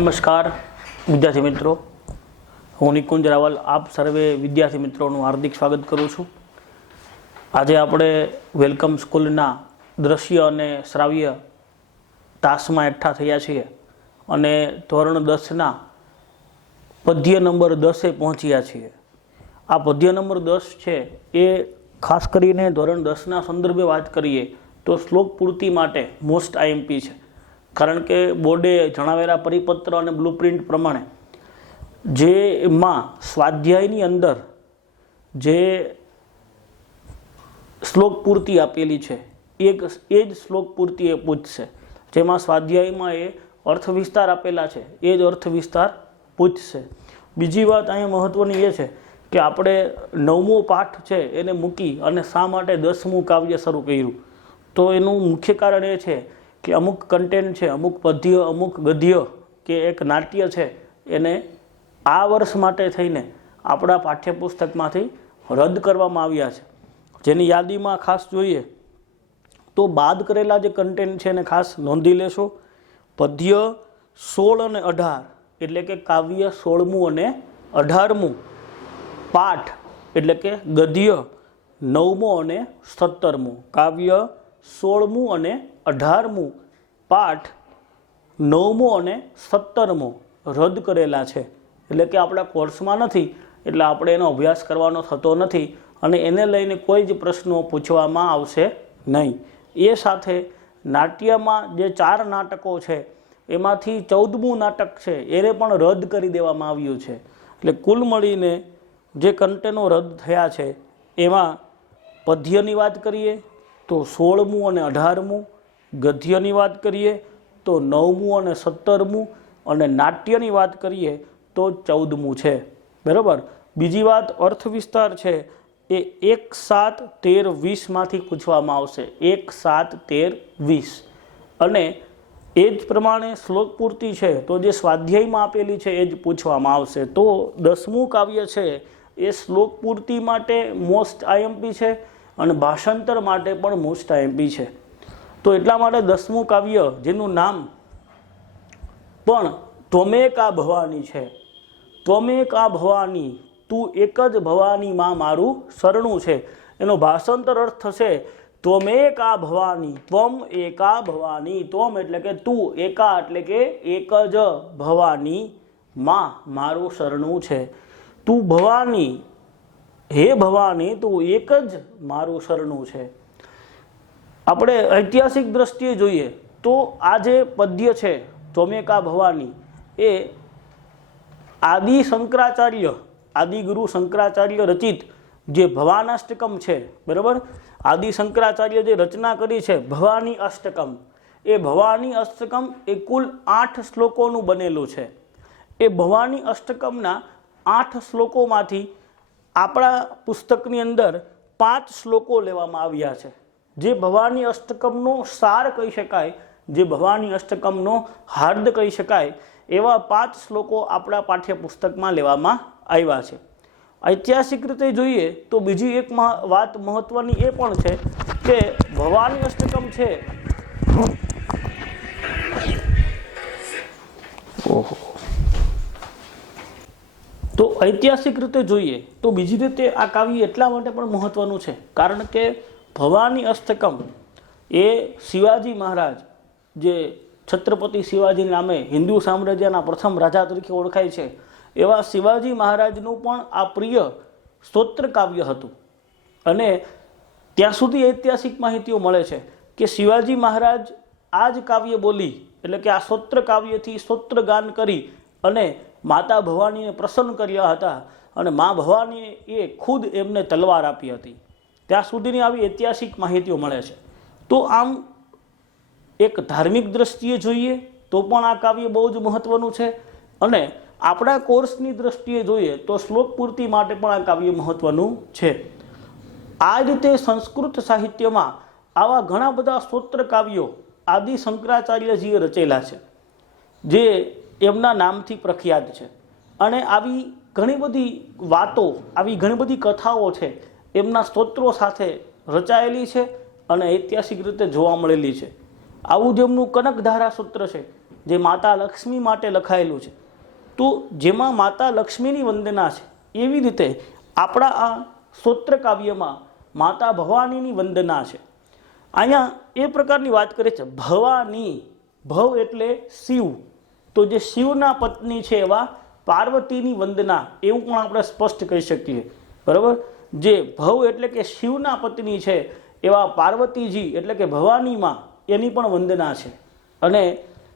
નમસ્કાર વિદ્યાર્થી મિત્રો, હું નિકુંજ રાવલ આપ સર્વે વિદ્યાર્થી મિત્રોનું હાર્દિક સ્વાગત કરું છું। આજે આપણે વેલકમ સ્કૂલના દ્રશ્ય અને શ્રાવ્ય તાસમાં એકઠા થયા છીએ અને ધોરણ 10ના પદ્ય નંબર 10એ પહોંચ્યા છીએ। આ પદ્ય નંબર 10 છે એ ખાસ કરીને ધોરણ 10ના સંદર્ભે વાત કરીએ તો શ્લોક પૂર્તિ માટે મોસ્ટ આઈએમપી છે। કારણ કે બોર્ડે જણાવેલા પરિપત્ર અને બ્લુપ્રિન્ટ પ્રમાણે જેમાં સ્વાધ્યાયની અંદર જે શ્લોક પૂર્તિ આપેલી છે એ જ શ્લોક પૂર્તિ એ પૂછશે। જેમાં સ્વાધ્યાયમાં એ અર્થ વિસ્તાર આપેલા છે એ જ અર્થ વિસ્તાર પૂછશે। બીજી વાત અહીંયા મહત્ત્વની એ છે કે આપણે 9મો પાઠ છે એને મૂકી અને શા માટે 10મું કાવ્ય શરૂ કર્યું, તો એનું મુખ્ય કારણ એ છે કે અમુક કન્ટેન્ટ છે, અમુક પદ્ય, અમુક ગદ્ય કે એક નાટ્ય છે એને આ વર્ષ માટે થઈને આપણા પાઠ્યપુસ્તકમાંથી રદ કરવામાં આવ્યા છે। જેની યાદીમાં ખાસ જોઈએ તો બાદ કરેલા જે કન્ટેન્ટ છે એને ખાસ નોંધી લેશો। પદ્ય 16 અને 18 એટલે કે કાવ્ય 16મું અને 18મું, પાઠ એટલે કે ગદ્ય 9મો અને 17મું, કાવ્ય 16મું અને 18મું, પાઠ 9મો અને 17મો રદ કરેલા છે। એટલે કે આપણા કોર્સમાં નથી એટલે આપણે એનો અભ્યાસ કરવાનો થતો નથી અને એને લઈને કોઈ જ પ્રશ્નો પૂછવામાં આવશે નહીં। એ સાથે નાટ્યમાં જે 4 નાટકો છે એમાંથી 14મું નાટક છે એને પણ રદ કરી દેવામાં આવ્યું છે। એટલે કુલ મળીને જે કન્ટેનો રદ થયા છે એમાં પદ્યની વાત કરીએ તો 16મું અને 18મું, ગદ્યની વાત કરીએ તો 9મું અને 17મું અને નાટ્યની વાત કરીએ તો 14મું છે, બરાબર। બીજી વાત અર્થ વિસ્તાર છે એ 1, 7, 13, 20માંથી પૂછવામાં આવશે। 1, 7, 13, 20 અને એ જ પ્રમાણે શ્લોક પૂર્તિ છે તો જે સ્વાધ્યાયમાં આપેલી છે એ જ પૂછવામાં આવશે। તો 10મું કાવ્ય છે એ શ્લોક પૂર્તિ માટે મોસ્ટ આઈએમપી છે અને ભાષાંતર માટે પણ મોસ્ટ આઈએમપી છે। તો એટલા માટે 10મું કાવ્ય જેનું નામ પણ ત્વમેકા ભવાની છે, ત્વમેકા ભવાની, તું એક જ ભવાની માં મારું શરણું છે, એનો ભાષાંતર અર્થ થશે ત્વમેકા ભવાની, ત્વમ એકા ભવાની, ત્વમ એટલે કે તું, એકા એટલે કે એક જ, ભવાની માં મારું શરણું છે। તું ભવાની, હે ભવાની તું એક જ મારું શરણું છે। આપણે ઐતિહાસિક દ્રષ્ટિએ જોઈએ તો આ જે પદ્ય છે ત્વમેકા ભવાની એ આદિ શંકરાચાર્ય, આદિગુરુ શંકરાચાર્ય રચિત જે ભવાનાષ્ટકમ છે, બરાબર, આદિ શંકરાચાર્ય જે રચના કરી છે ભવાની અષ્ટકમ, એ ભવાની અષ્ટકમ એ કુલ 8 શ્લોકોનું બનેલું છે। એ ભવાની અષ્ટકમના 8 શ્લોકોમાંથી આપણા પુસ્તકની અંદર 5 શ્લોકો લેવામાં આવ્યા છે। જે ભવાની અષ્ટકમનો સાર કહી શકાય, જે ભવાની અષ્ટકમનો હાર્દ કહી શકાય એવા 5 શ્લોકો આપણા પાઠ્યપુસ્તકમાં લેવામાં આવ્યા છે। ઐતિહાસિક રીતે જોઈએ તો બીજી એક વાત મહત્વની એ પણ છે કે ભવાની અષ્ટકમ છે તો ઐતિહાસિક રીતે જોઈએ તો બીજી રીતે આ કાવ્ય એટલા માટે પણ મહત્વનું છે કારણ કે ભવાની અષ્ટકમ એ શિવાજી મહારાજ, જે છત્રપતિ શિવાજી નામે હિન્દુ સામ્રાજ્યના પ્રથમ રાજા તરીકે ઓળખાય છે એવા શિવાજી મહારાજનું પણ આ પ્રિય સ્તોત્ર કાવ્ય હતું। અને ત્યાં સુધી ઐતિહાસિક માહિતીઓ મળે છે કે શિવાજી મહારાજ આ જ કાવ્ય બોલી એટલે કે આ સ્તોત્ર કાવ્યથી સ્તોત્ર ગાન કરી અને માતા ભવાનીને પ્રસન્ન કર્યા હતા અને મા ભવાનીએ એ ખુદ એમને તલવાર આપી હતી। ત્યાં સુધીની આવી ઐતિહાસિક માહિતીઓ મળે છે। તો આમ એક ધાર્મિક દ્રષ્ટિએ જોઈએ તો પણ આ કાવ્ય બહુ જ મહત્વનું છે અને આપણા કોર્સની દ્રષ્ટિએ જોઈએ તો શ્લોક પૂર્તિ માટે પણ આ કાવ્ય મહત્વનું છે। આ રીતે સંસ્કૃત સાહિત્યમાં આવા ઘણા બધા સ્તોત્ર કાવ્યો આદિ શંકરાચાર્યજીએ રચેલા છે જે એમના નામથી પ્રખ્યાત છે અને આવી ઘણી બધી વાતો, આવી ઘણી બધી કથાઓ છે એમના સ્તોત્રો સાથે રચાયેલી છે અને ઐતિહાસિક રીતે જોવા મળેલી છે। આવું જેમનું કનકધારા સૂત્ર છે જે માતા લક્ષ્મી માટે લખાયેલું છે, તો જેમાં માતા લક્ષ્મીની વંદના છે એવી રીતે આપણા આ સ્તોત્ર કાવ્યમાં માતા ભવાનીની વંદના છે. અહીંયા એ પ્રકારની વાત કરે છે ભવાની. ભવ એટલે શિવ, તો જે શિવના પત્ની છે એવા પાર્વતીની વંદના, એવું પણ આપણે સ્પષ્ટ કહી શકીએ. બરાબર, જે ભવ એટલે કે શિવના પત્ની છે એવા પાર્વતીજી એટલે કે ભવાનીમાં, એની પણ વંદના છે. અને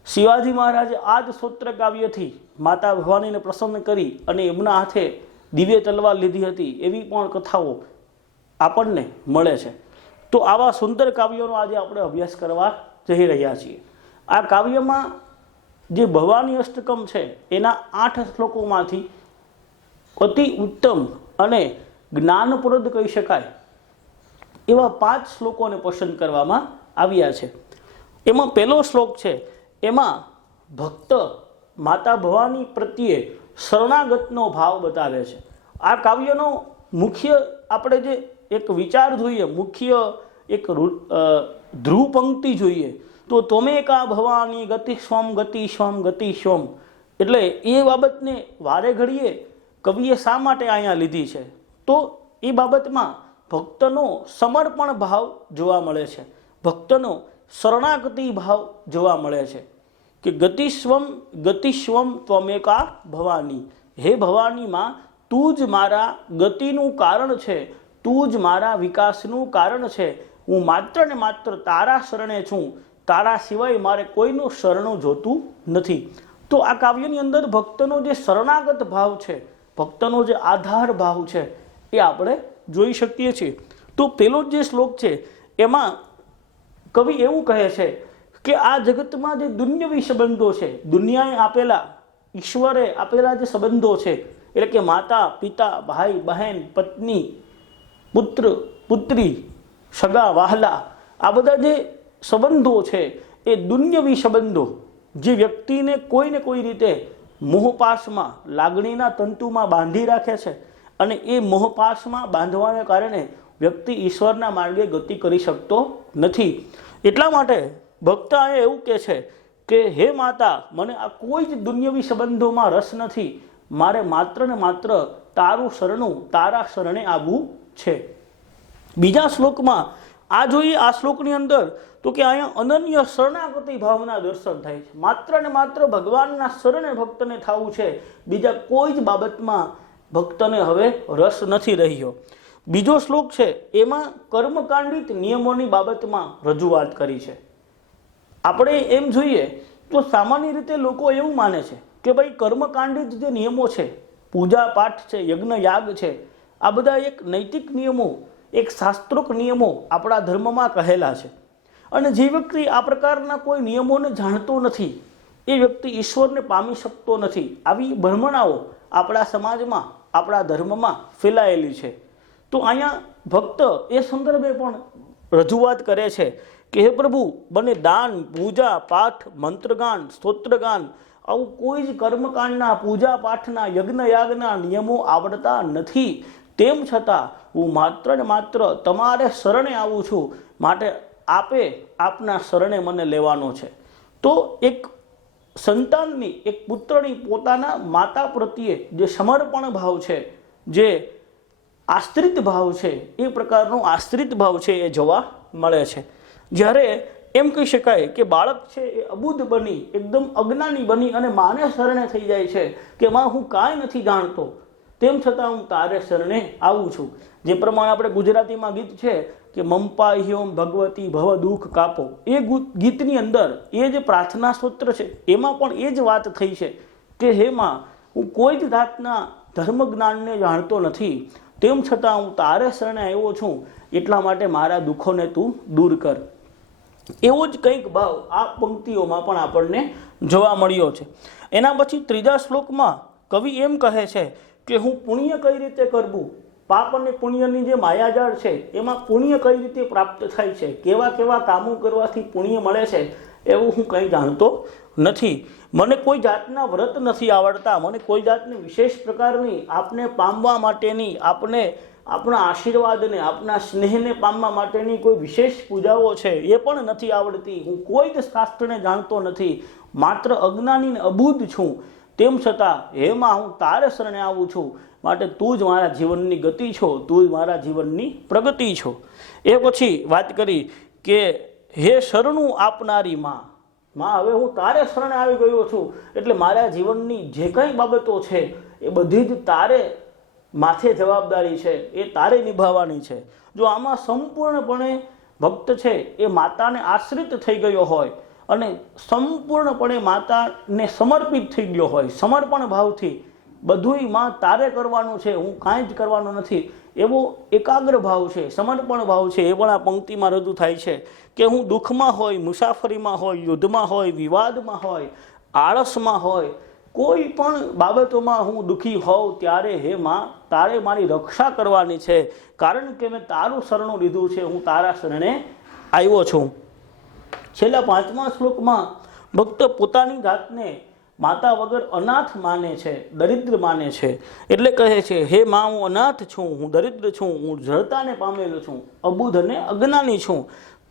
શિવાજી મહારાજે આ જ સ્તોત્ર કાવ્યથી માતા ભવાનીને પ્રસન્ન કરી અને એમના હાથે દિવ્ય તલવાર લીધી હતી, એવી પણ કથાઓ આપણને મળે છે. તો આવા સુંદર કાવ્યોનો આજે આપણે અભ્યાસ કરવા જઈ રહ્યા છીએ. આ કાવ્યમાં જે ભવાની અષ્ટકમ છે એના 8 શ્લોકોમાંથી અતિ ઉત્તમ અને જ્ઞાનપ્રદ કહી શકાય એવા 5 શ્લોકોને પસંદ કરવામાં આવ્યા છે. એમાં પહેલો શ્લોક છે, એમાં ભક્ત માતા ભવાની પ્રત્યે શરણાગતનો ભાવ બતાવે છે. આ કાવ્યનો મુખ્ય આપણે જે એક વિચાર જોઈએ, મુખ્ય એક ધ્રુવ પંક્તિ જોઈએ તો ત્વમેકા ભવાની ગતિ સ્વમ ગતિ સ્વમ ગતિ સ્વમ, એટલે એ બાબતને વારે ઘડીએ કવિએ શા માટે અહીંયા લીધી છે? તો એ બાબતમાં ભક્તનો સમર્પણ ભાવ જોવા મળે છે, ભક્તનો શરણાગતિ ભાવ જોવા મળે છે કે ગતિસ્વમ ત્વમેકા ભવાની, હે ભવાનીમાં તું જ મારા ગતિનું કારણ છે, તું જ મારા વિકાસનું કારણ છે. હું માત્ર ને માત્ર તારા શરણે છું, તારા સિવાય મારે કોઈનું શરણું જોતું નથી. તો આ કાવ્યની અંદર ભક્તનો જે શરણાગત ભાવ છે, ભક્તનો જે આધાર ભાવ છે એ આપણે જોઈ શકીએ છીએ. તો પેલો જે શ્લોક છે એમાં કવિ એવું કહે છે કે આ જગતમાં જે દુન્યવી સંબંધો છે, દુનિયાએ આપેલા, ઈશ્વરે આપેલા જે સંબંધો છે, એટલે કે માતા પિતા, ભાઈ બહેન, પત્ની, પુત્ર પુત્રી, સગા વહાલા, આ બધા જે સંબંધો છે એ દુન્યવી સંબંધો જે વ્યક્તિને કોઈને કોઈ રીતે મોહપાશમાં, લાગણીના તંતુમાં બાંધી રાખે છે અને એ મોહપાશમાં બાંધવાને કારણે વ્યક્તિ ઈશ્વરના માર્ગે ગતિ કરી શકતો નથી. એટલા માટે ભક્ત અહીંયા એવું કહે છે કે હે માતા, મને આ કોઈ જ દુન્યવી સંબંધોમાં રસ નથી, મારે માત્ર ને માત્ર તારું શરણું, તારા શરણે આવવું છે. બીજા શ્લોકમાં આ જોઈએ, આ શ્લોકની અંદર તો કે અહીંયા અનન્ય શરણાગતિ ભાવના દર્શન થાય છે. માત્ર ને માત્ર ભગવાનના શરણે ભક્તને થવું છે, બીજા કોઈ જ બાબતમાં ભક્તને હવે રસ નથી રહ્યો. બીજો શ્લોક છે એમાં કર્મકાંડિત નિયમોની બાબતમાં રજૂઆત કરી છે. આપણે એમ જોઈએ તો સામાન્ય રીતે લોકો એવું માને છે કે ભાઈ કર્મકાંડિત જે નિયમો છે, પૂજા પાઠ છે, યજ્ઞ યાગ છે, આ બધા એક નૈતિક નિયમો, એક શાસ્ત્રોક્ત નિયમો આપણા ધર્મમાં કહેલા છે. અને જે વ્યક્તિ આ પ્રકારના કોઈ નિયમોને જાણતો નથી એ વ્યક્તિ ઈશ્વરને પામી શકતો નથી. આવી ભ્રમણાઓ આપણા સમાજમાં, આપણા ધર્મમાં ફેલાયેલી છે. તો અહીંયા ભક્ત એ સંદર્ભે પણ રજૂઆત કરે છે કે હે પ્રભુ, મને દાન, પૂજા પાઠ, મંત્રગાન, સ્તોત્રગાન, આવું કોઈ જ કર્મકાંડના, પૂજા પાઠના, યજ્ઞ યાગના નિયમો આવડતા નથી. તેમ છતાં હું માત્ર ને માત્ર તમારે શરણે આવું છું, માટે આપે આપના શરણે મને લેવાનો છે. તો એક સંતાનની, એક પુત્રની પોતાના માતા પ્રત્યે જે સમર્પણ ભાવ છે, જે આશ્રિત ભાવ છે, એ પ્રકારનો આશ્રિત ભાવ છે એ જોવા મળે છે. જ્યારે એમ કહી શકાય કે બાળક છે એ અબુદ્ધ બની, એકદમ અજ્ઞાની બની અને માને શરણે થઈ જાય છે કે માં હું કાંઈ નથી જાણતો, તેમ છતાં હું તારે શરણે આવું છું. જે પ્રમાણે આપણે ગુજરાતીમાં ગીત છે કે મમપાહ્યોમ ભગવતી ભવ દુઃખ કાપો, એ ગીતની અંદર એ જે પ્રાર્થના સ્તોત્ર છે એમાં પણ એ જ વાત થઈ છે કે હે માં, હું કોઈ જ જાતના ધર્મ જ્ઞાનને જાણતો નથી, તેમ છતાં હું તારે શરણે આવ્યો છું, એટલા માટે મારા દુઃખોને તું દૂર કર. એવો જ કંઈક ભાવ આ પંક્તિઓમાં પણ આપણને જોવા મળ્યો છે. એના પછી ત્રીજા શ્લોકમાં કવિ એમ કહે છે કે હું પુણ્ય કઈ રીતે કરવું, પાપ અને પુણ્યની જે માયાજાળ છે એમાં પુણ્ય કઈ રીતે પ્રાપ્ત થાય છે, કેવા કેવા કામો કરવાથી પુણ્ય મળે છે, એવું હું કંઈ જાણતો નથી. મને કોઈ જાતના વ્રત નથી આવડતા, મને કોઈ જાતની વિશેષ પ્રકારની આપને પામવા માટેની, આપને આપણા આશીર્વાદને, આપના સ્નેહને પામવા માટેની કોઈ વિશેષ પૂજાઓ છે એ પણ નથી આવડતી. હું કોઈ જ શાસ્ત્રને જાણતો નથી, માત્ર અજ્ઞાની ને અબુદ્ધ છું, તેમ છતાં હે માં હું તારે શરણે આવું છું, માટે તું જ મારા જીવનની ગતિ છો, તું જ મારા જીવનની પ્રગતિ છો. એ પછી વાત કરી કે હે શરણું આપનારી માં, હવે હું તારે શરણે આવી ગયો છું, એટલે મારા જીવનની જે કંઈ બાબતો છે એ બધી જ તારે માથે જવાબદારી છે, એ તારે નિભાવવાની છે. જો આમાં સંપૂર્ણપણે ભક્ત છે એ માતાને આશ્રિત થઈ ગયો હોય અને સંપૂર્ણપણે માતાને સમર્પિત થઈ ગયો હોય, સમર્પણ ભાવથી બધુંય માં તારે કરવાનું છે, હું કાંઈ જ કરવાનું નથી, એવો એકાગ્ર ભાવ છે, સમર્પણ ભાવ છે, એ પણ આ પંક્તિમાં રજૂ થાય છે કે હું દુઃખમાં હોય, મુસાફરીમાં હોય, યુદ્ધમાં હોય, વિવાદમાં હોય, આળસમાં હોય, કોઈ પણ બાબતોમાં હું દુઃખી હોઉં ત્યારે હે માં તારે મારી રક્ષા કરવાની છે, કારણ કે મેં તારું શરણું લીધું છે, હું તારા શરણે આવ્યો છું. છેલ્લા 5મા શ્લોકમાં ભક્ત પોતાની જાતને માતા વગર અનાથ માને છે, દરિદ્ર માને છે. એટલે કહે છે હે માં હું અનાથ છું, હું દરિદ્ર છું, હું જડતાને પામેલો છું, અબુધ અને અજ્ઞાની છું,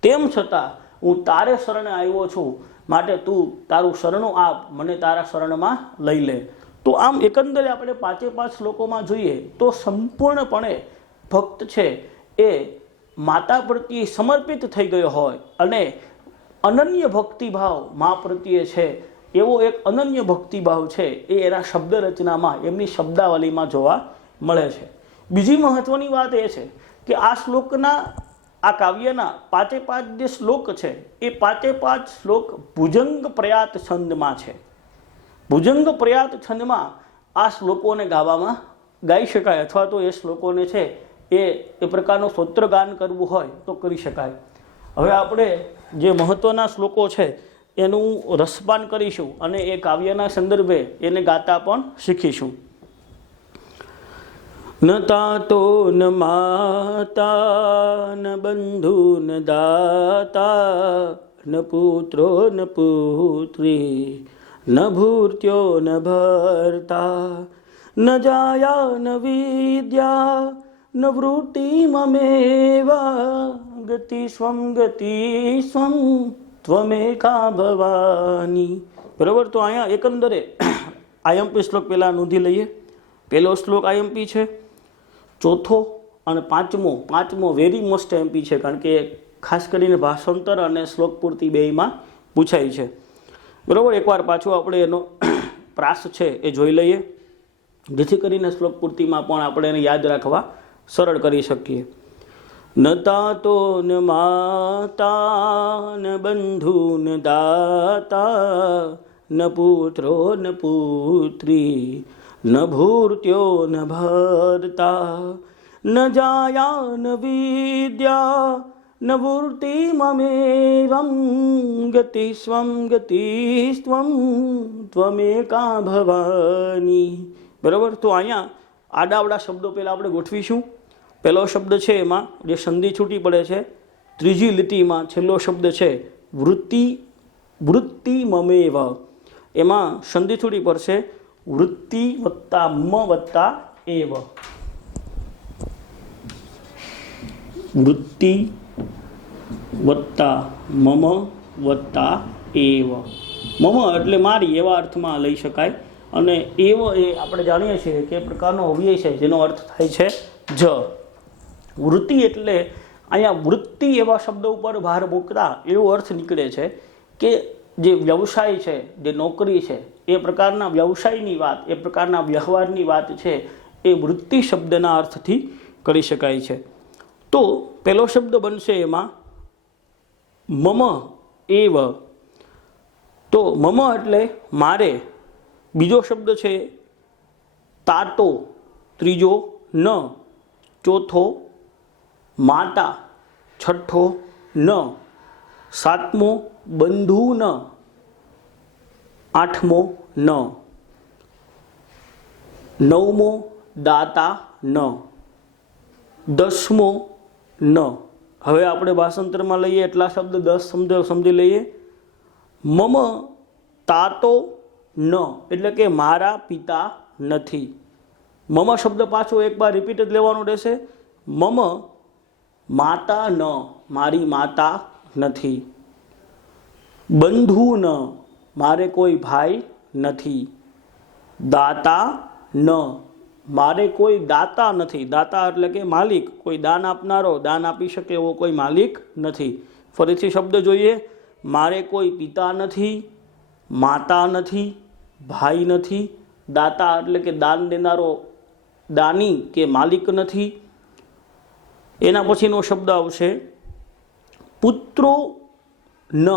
તેમ છતાં હું તારે શરણે આવ્યો છું, માટે તું તારું શરણું આપ, મને તારા શરણમાં લઈ લે. તો આમ એકંદરે આપણે 5 શ્લોકોમાં જોઈએ તો સંપૂર્ણપણે ભક્ત છે એ માતા પ્રત્યે સમર્પિત થઈ ગયો હોય અને અનન્ય ભક્તિભાવ મા પ્રત્યે છે, એવો એક અનન્ય ભક્તિભાવ છે એ એના શબ્દ રચનામાં, એમની શબ્દાવલીમાં જોવા મળે છે. બીજી મહત્વની વાત એ છે કે આ શ્લોકના, આ કાવ્યના 5 જે શ્લોક છે એ 5 શ્લોક ભુજંગ પ્રયાત છંદમાં છે. ભુજંગ પ્રયાત છંદમાં આ શ્લોકોને ગાઈ શકાય, અથવા તો એ શ્લોકોને છે એ પ્રકારનું સ્તોત્રગાન કરવું હોય તો કરી શકાય. હવે આપણે જે મહત્વના શ્લોકો છે એનું રસપાન કરીશું અને એ કાવ્યના સંદર્ભે એને ગાતા પણ શીખીશું. ન તાતો ન માતા ન બંધુ ન દાતા ન પુત્રો ન પુત્રી ન ભૂર્ત્યો ન ભર્તા ન જાયા ન વિદ્યા ન વૃત્તિ મમેવા ગતિ સ્વમ ત્વમેકા ભવાની. બરાબર. તો અહીંયા એકંદરે આઈએમપી શ્લોક પહેલા નોંધી લઈએ. પહેલો શ્લોક આઈએમપી છે, ચોથો અને પાંચમો વેરી મોસ્ટ એમપી છે, કારણ કે ખાસ કરીને ભાષાંતર અને શ્લોક પૂર્તિ બેયમાં પૂછાય છે. બરાબર. એકવાર પાછું આપણે એનો પ્રાસ છે એ જોઈ લઈએ, જેથી કરીને શ્લોક પૂર્તિમાં પણ આપણે એને યાદ રાખવા સરળ કરી શકીએ. ન તાતો ન માતા ન બંધુ ન દાતા ન પુત્રો ન પુત્રી ન ભૂર્ત્યો ન ભર્તા ન જાયા ન વિદ્યા ન વૃત્તિ મમેવં ગતિ સ્વમ ત્વમેકા ભવાની. બરાબર. તો અહીંયા આડાવડા શબ્દો પહેલાં આપણે ગોઠવીશું. પહેલો શબ્દ છે એમાં જે સંધિ છૂટી પડે છે, ત્રીજી લીટીમાં છેલ્લો શબ્દ છે વૃત્તિ મમેવ, એમાં સંધિ છૂટી પડશે વૃત્તિ વત્તા મ વત્તા એવ. વૃત્તિ વત્તા મમ વત્તા એવ. મમ એટલે મારી એવા અર્થમાં લઈ શકાય, અને એવ એ આપણે જાણીએ છીએ કે પ્રકારનો અવ્યય છે જેનો અર્થ થાય છે જ. વૃત્તિ એટલે અહીંયા વૃત્તિ એવા શબ્દ ઉપર ભાર મૂકતા એવો અર્થ નીકળે છે કે જે વ્યવસાય છે, જે નોકરી છે, એ પ્રકારના વ્યવસાયની વાત, એ પ્રકારના વ્યવહારની વાત છે એ વૃત્તિ શબ્દના અર્થથી કરી શકાય છે. તો પહેલો શબ્દ બનશે એમાં મમ એવ. તો મમ એટલે મારે. બીજો શબ્દ છે તાતો, ત્રીજો ન, ચોથો માતા, છઠ્ઠો ન, સાતમો બંધુ ન, આઠમો ન, નવમો દાતા ન, દસમો ન. હવે આપણે ભાષાંતરમાં લઈએ એટલા શબ્દ 10 સમજી લઈએ. મમ તાતો ન એટલે કે મારા પિતા નથી. મમ શબ્દ પાછો એકવાર રિપીટ જ લેવાનું રહેશે. મમ માતા ન, મારી માતા નથી. બંધુ ન, मारे कोई भाई नहीं। दाता न, मारे कोई दाता नहीं। दाता एटले के मालिक, कोई दान आपनारो, दान आपी शके एवो कोई मालिक नहीं। फरीथी शब्द जोईए, मारे कोई पिता नहीं, माता नहीं, भाई नहीं। दाता एटले के दान देनारो दानी के मालिक नहीं। एना पछीनो शब्द आवशे पुत्रो न,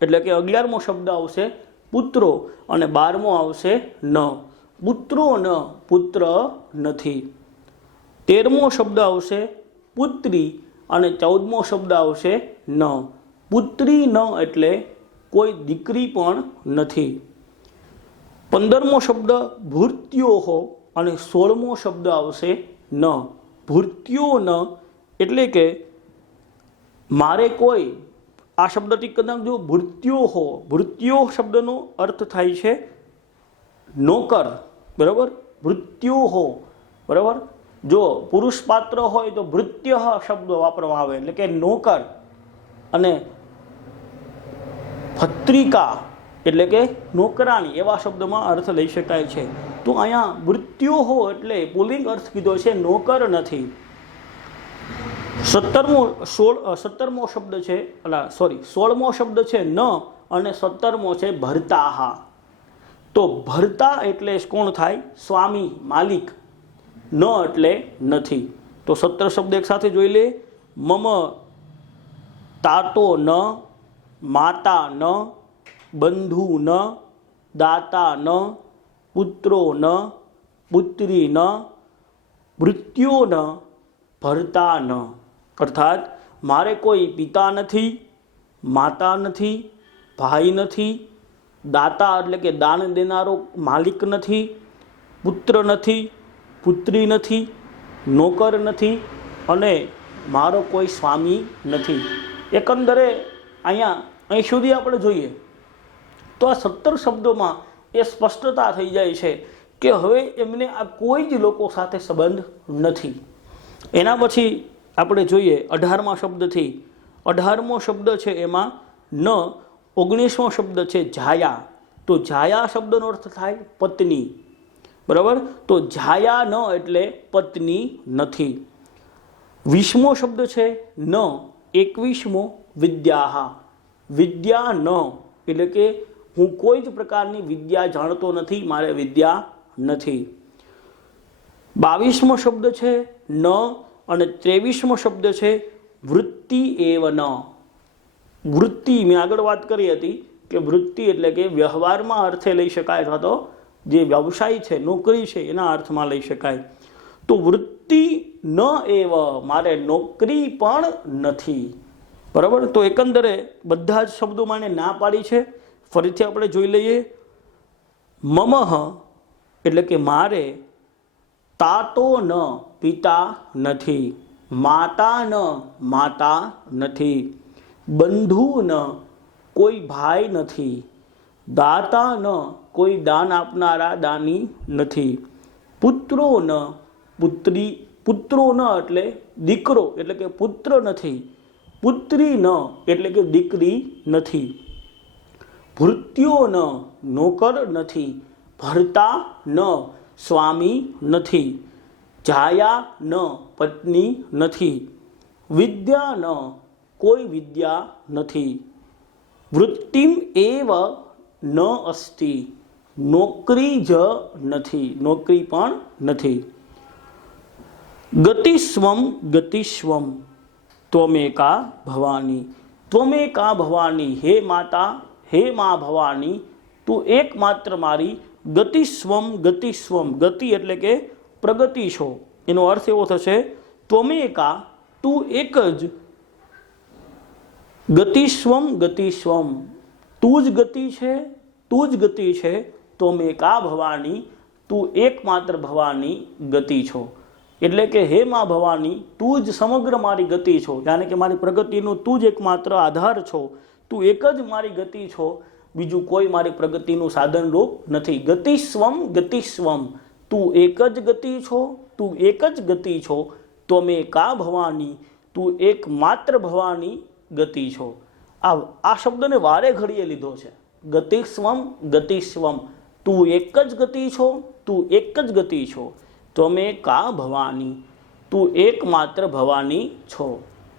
एटले के 11मो शब्द आवशे पुत्रो अने 12मो आवशे न। पुत्रो न, पुत्र नहीं। 13मो शब्द आवशे पुत्री अने 14मो शब्द आवशे न। पुत्री न एटले कोई दीकरी पण नहीं। 15मो शब्द भूर्त्योः अने 16मो शब्द आवशे न। भूर्त्यो न एटले के मारे कोई, आ शब्द टीक कर नाखजो, भूर्त्योः। भूर्त्यो शब्दनो अर्थ थाय छे नौकर, बराबर। भृत्योः, बराबर। जो पुरुष पात्र होय तो भृत्यः शब्द वापरवामां आवे, એટલે કે નોકર। અને ભત્રિકા એટલે કે નોકરાણી, એવા શબ્દમાં અર્થ લઈ શકાય છે। તો અહીંયા ભૃત્યોः એટલે પુલ્લિંગ अर्थ कीधो छे, नौकर नहीं। 17મો શબ્દ છે, 16મો શબ્દ છે ન અને 17મો છે ભર્તાઃ। तो भर्ता एटले कोण थाय? स्वामी, मालिक। न एटले नहीं। तो 17 शब्द एक साथे जोई ले। मम तातो न, माता न, बंधु न, दाता न, पुत्रो न, पुत्री न, मृत्यो न, भर्ता न। अर्थात मारे कोई पिता नहीं, माता नहीं, भाई नहीं, दाता एटले के दान देनारो मालिक नहीं, पुत्र नहीं, पुत्री नहीं, नौकर नहीं अने मारो कोई स्वामी नहीं। एकंदरे અહીં સુધી આપણે જોઈએ તો આ 17 શબ્દોમાં એ સ્પષ્ટતા થઈ જાય છે કે હવે એમને આ કોઈ જ લોકો સાથે સંબંધ નથી। એના પછી આપણે જોઈએ 18મા શબ્દથી। 18મો શબ્દ છે એમાં ન। 19મો શબ્દ છે જાયા। તો જાયા શબ્દનો અર્થ થાય પત્ની, બરાબર। તો જાયા ન એટલે પત્ની નથી। 20મો શબ્દ છે ન। 21મો વિદ્યાઃ। વિદ્યા ન એટલે કે હું કોઈ જ પ્રકારની વિદ્યા જાણતો નથી, મારે વિદ્યા નથી। 22મો શબ્દ છે ન અને 23મો શબ્દ છે વૃત્તિ એવ ન। वृत्ति मैं आगळ वात करी हती के वृत्ति एटले के व्यवहारमां अर्थे लई शकाय अथवा तो जे व्यवसाय छे, नौकरी छे एना अर्थमां लई शकाय। तो वृत्ति न एव, मारे नौकरी पण नथी, बराबर। तो एकंदरे बधा ज शब्दोमां ने ना पाडी छे। फरीथी आपणे जोई लईए। ममः एटले के मारे, तातो न, पिता नथी, माता न, माता नथी, बंधु न, कोई भाई नहीं, दाता न, कोई दान आपनारा दानी नहीं, पुत्रो न, पुत्री, पुत्रो न एटले दीकरो एटले के पुत्र नहीं, पुत्री न एटले के दीकरी नहीं, भृत्यो न, नौकर नहीं, भर्ता न, स्वामी नहीं, जाया न, पत्नी नहीं, विद्या न, कोई विद्या नहीं, वृत्तिम एव न अस्ति, नौकरी ज नहीं, नौकरी पण नहीं। गतिस्वम गतिस्वम त्वमेका भवानी। त्वमेका भवानी, हे माता, हे मां भवानी, तू एकमात्र मारी। गतिस्वम गतिस्वम, गति एटले के प्रगति छो। एनो अर्थ एवो थशे त्वमेका, तू एक ज। गतिस्वम गतिस्वम, तू ज गति छे, तू ज गति छे। त्वमेका भवानी, तू एकमात्र भवानी गति छो। एटले के हे मां भवानी, तू ज समग्र मारी गति छो, यानी कि मारी प्रगतिनो तू ज एकमात्र आधार छो। तू एक ज मारी गति छो, बीजू कोई मारी प्रगतिनुं साधन रूप नथी। गतिस्वम गतिस्वम, तू एक ज गति छो, तू एक ज गति छो। त्वमेका भवानी, तू एकमात्र भवानी गति छो। आ शब्द ने वारे घड़ीए लीधो छे, ગતિસ્વમ ગતિસ્વમ, તું એક જ ગતિ છો, તું એક જ ગતિ છો. ત્વમેકા ભવાની, તું એકમાત્ર ભવાની છો.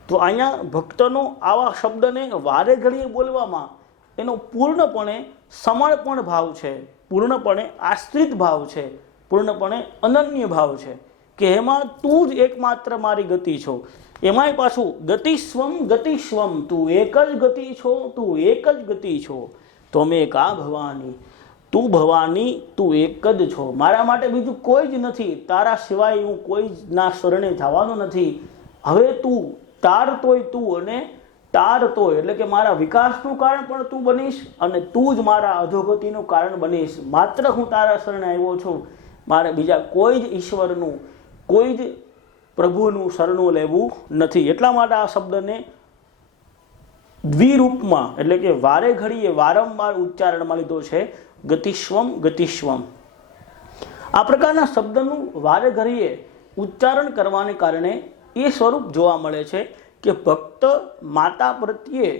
તો અહીંયા ભક્તનો આવા શબ્દને વારે ઘડીએ બોલવામાં એનો પૂર્ણપણે સમર્પણ ભાવ છે, પૂર્ણપણે આશ્રિત ભાવ છે, પૂર્ણપણે અનન્ય ભાવ છે કે એમાં તું જ એકમાત્ર મારી ગતિ છો. એમાંય પાછું ગતિસ્વમ ગતિસ્વમ, તું એક જ ગતિ છો, તું એક જ ગતિ છો. ત્વમેકા ભવાની, તું ભવાની, તું એક જ છો. મારા માટે બીજું કોઈ જ નથી, તારા સિવાય હું કોઈ ના શરણે જવાનો નથી. હવે તું તારતોય તું અને તારતોય, એટલે કે મારા વિકાસનું કારણ પણ તું બનીશ અને તું જ મારા અધોગતિનું કારણ બનીશ. માત્ર હું તારા શરણે આવ્યો છું, મારે બીજા કોઈ જ ઈશ્વરનું, કોઈ જ પ્રભુનું શરણું લેવું નથી. એટલા માટે આ શબ્દને દ્વિરૂપમાં એટલે કે વારે ઘડીએ વારંવાર ઉચ્ચારણમાં લીધો છે, ગતિસ્વમ ગતિસ્વમ. આ પ્રકારના શબ્દનું વારે ઘડીએ ઉચ્ચારણ કરવાને કારણે એ સ્વરૂપ જોવા મળે છે કે ભક્ત માતા પ્રત્યે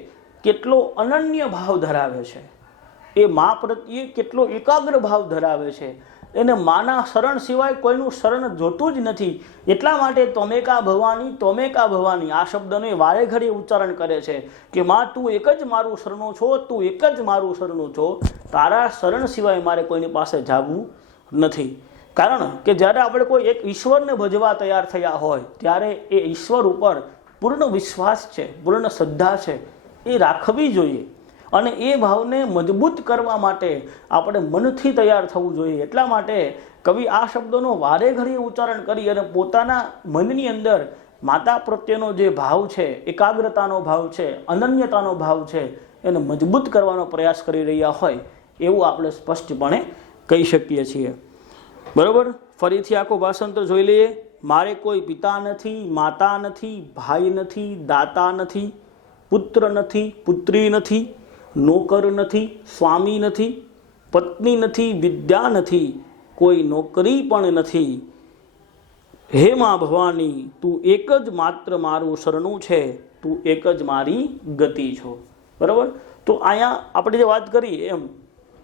કેટલો અનન્ય ભાવ ધરાવે છે, એ મા પ્રત્યે કેટલો એકાગ્ર ભાવ ધરાવે છે. એને માના શરણ સિવાય કોઈનું શરણ જોતું જ નથી. એટલા માટે ત્વમેકા ભવાની, ત્વમેકા ભવાની આ શબ્દને વારે ઘડીએ ઉચ્ચારણ કરે છે કે માં તું એક જ મારું શરણું છો, તું એક જ મારું શરણું છો. તારા શરણ સિવાય મારે કોઈની પાસે જવું નથી. કારણ કે જ્યારે આપણે કોઈ એક ઈશ્વરને ભજવા તૈયાર થયા હોય ત્યારે એ ઈશ્વર ઉપર પૂર્ણ વિશ્વાસ છે, પૂર્ણ શ્રદ્ધા છે, એ રાખવી જોઈએ. અને એ ભાવને મજબૂત કરવા માટે આપણે મનથી તૈયાર થવું જોઈએ. એટલા માટે કવિ આ શબ્દોનો વારે ઘડીએ ઉચ્ચારણ કરી અને પોતાના મનની અંદર માતા પ્રત્યેનો જે ભાવ છે, એકાગ્રતાનો ભાવ છે, અનન્યતાનો ભાવ છે, એને મજબૂત કરવાનો પ્રયાસ કરી રહ્યા હોય એવું આપણે સ્પષ્ટપણે કહી શકીએ છીએ. બરાબર. ફરીથી આખો ભાષાંતર જોઈ લઈએ. મારે કોઈ પિતા નથી, માતા નથી, ભાઈ નથી, દાતા નથી, પુત્ર નથી, પુત્રી નથી, નોકર નથી, સ્વામી નથી, પત્ની નથી, વિદ્યા નથી, કોઈ નોકરી પણ નથી. હે મા ભવાની, તું એક જ માત્ર મારું શરણું છે, તું એક જ મારી ગતિ છો. બરાબર. તો અહીંયા આપણે જે વાત કરી એમ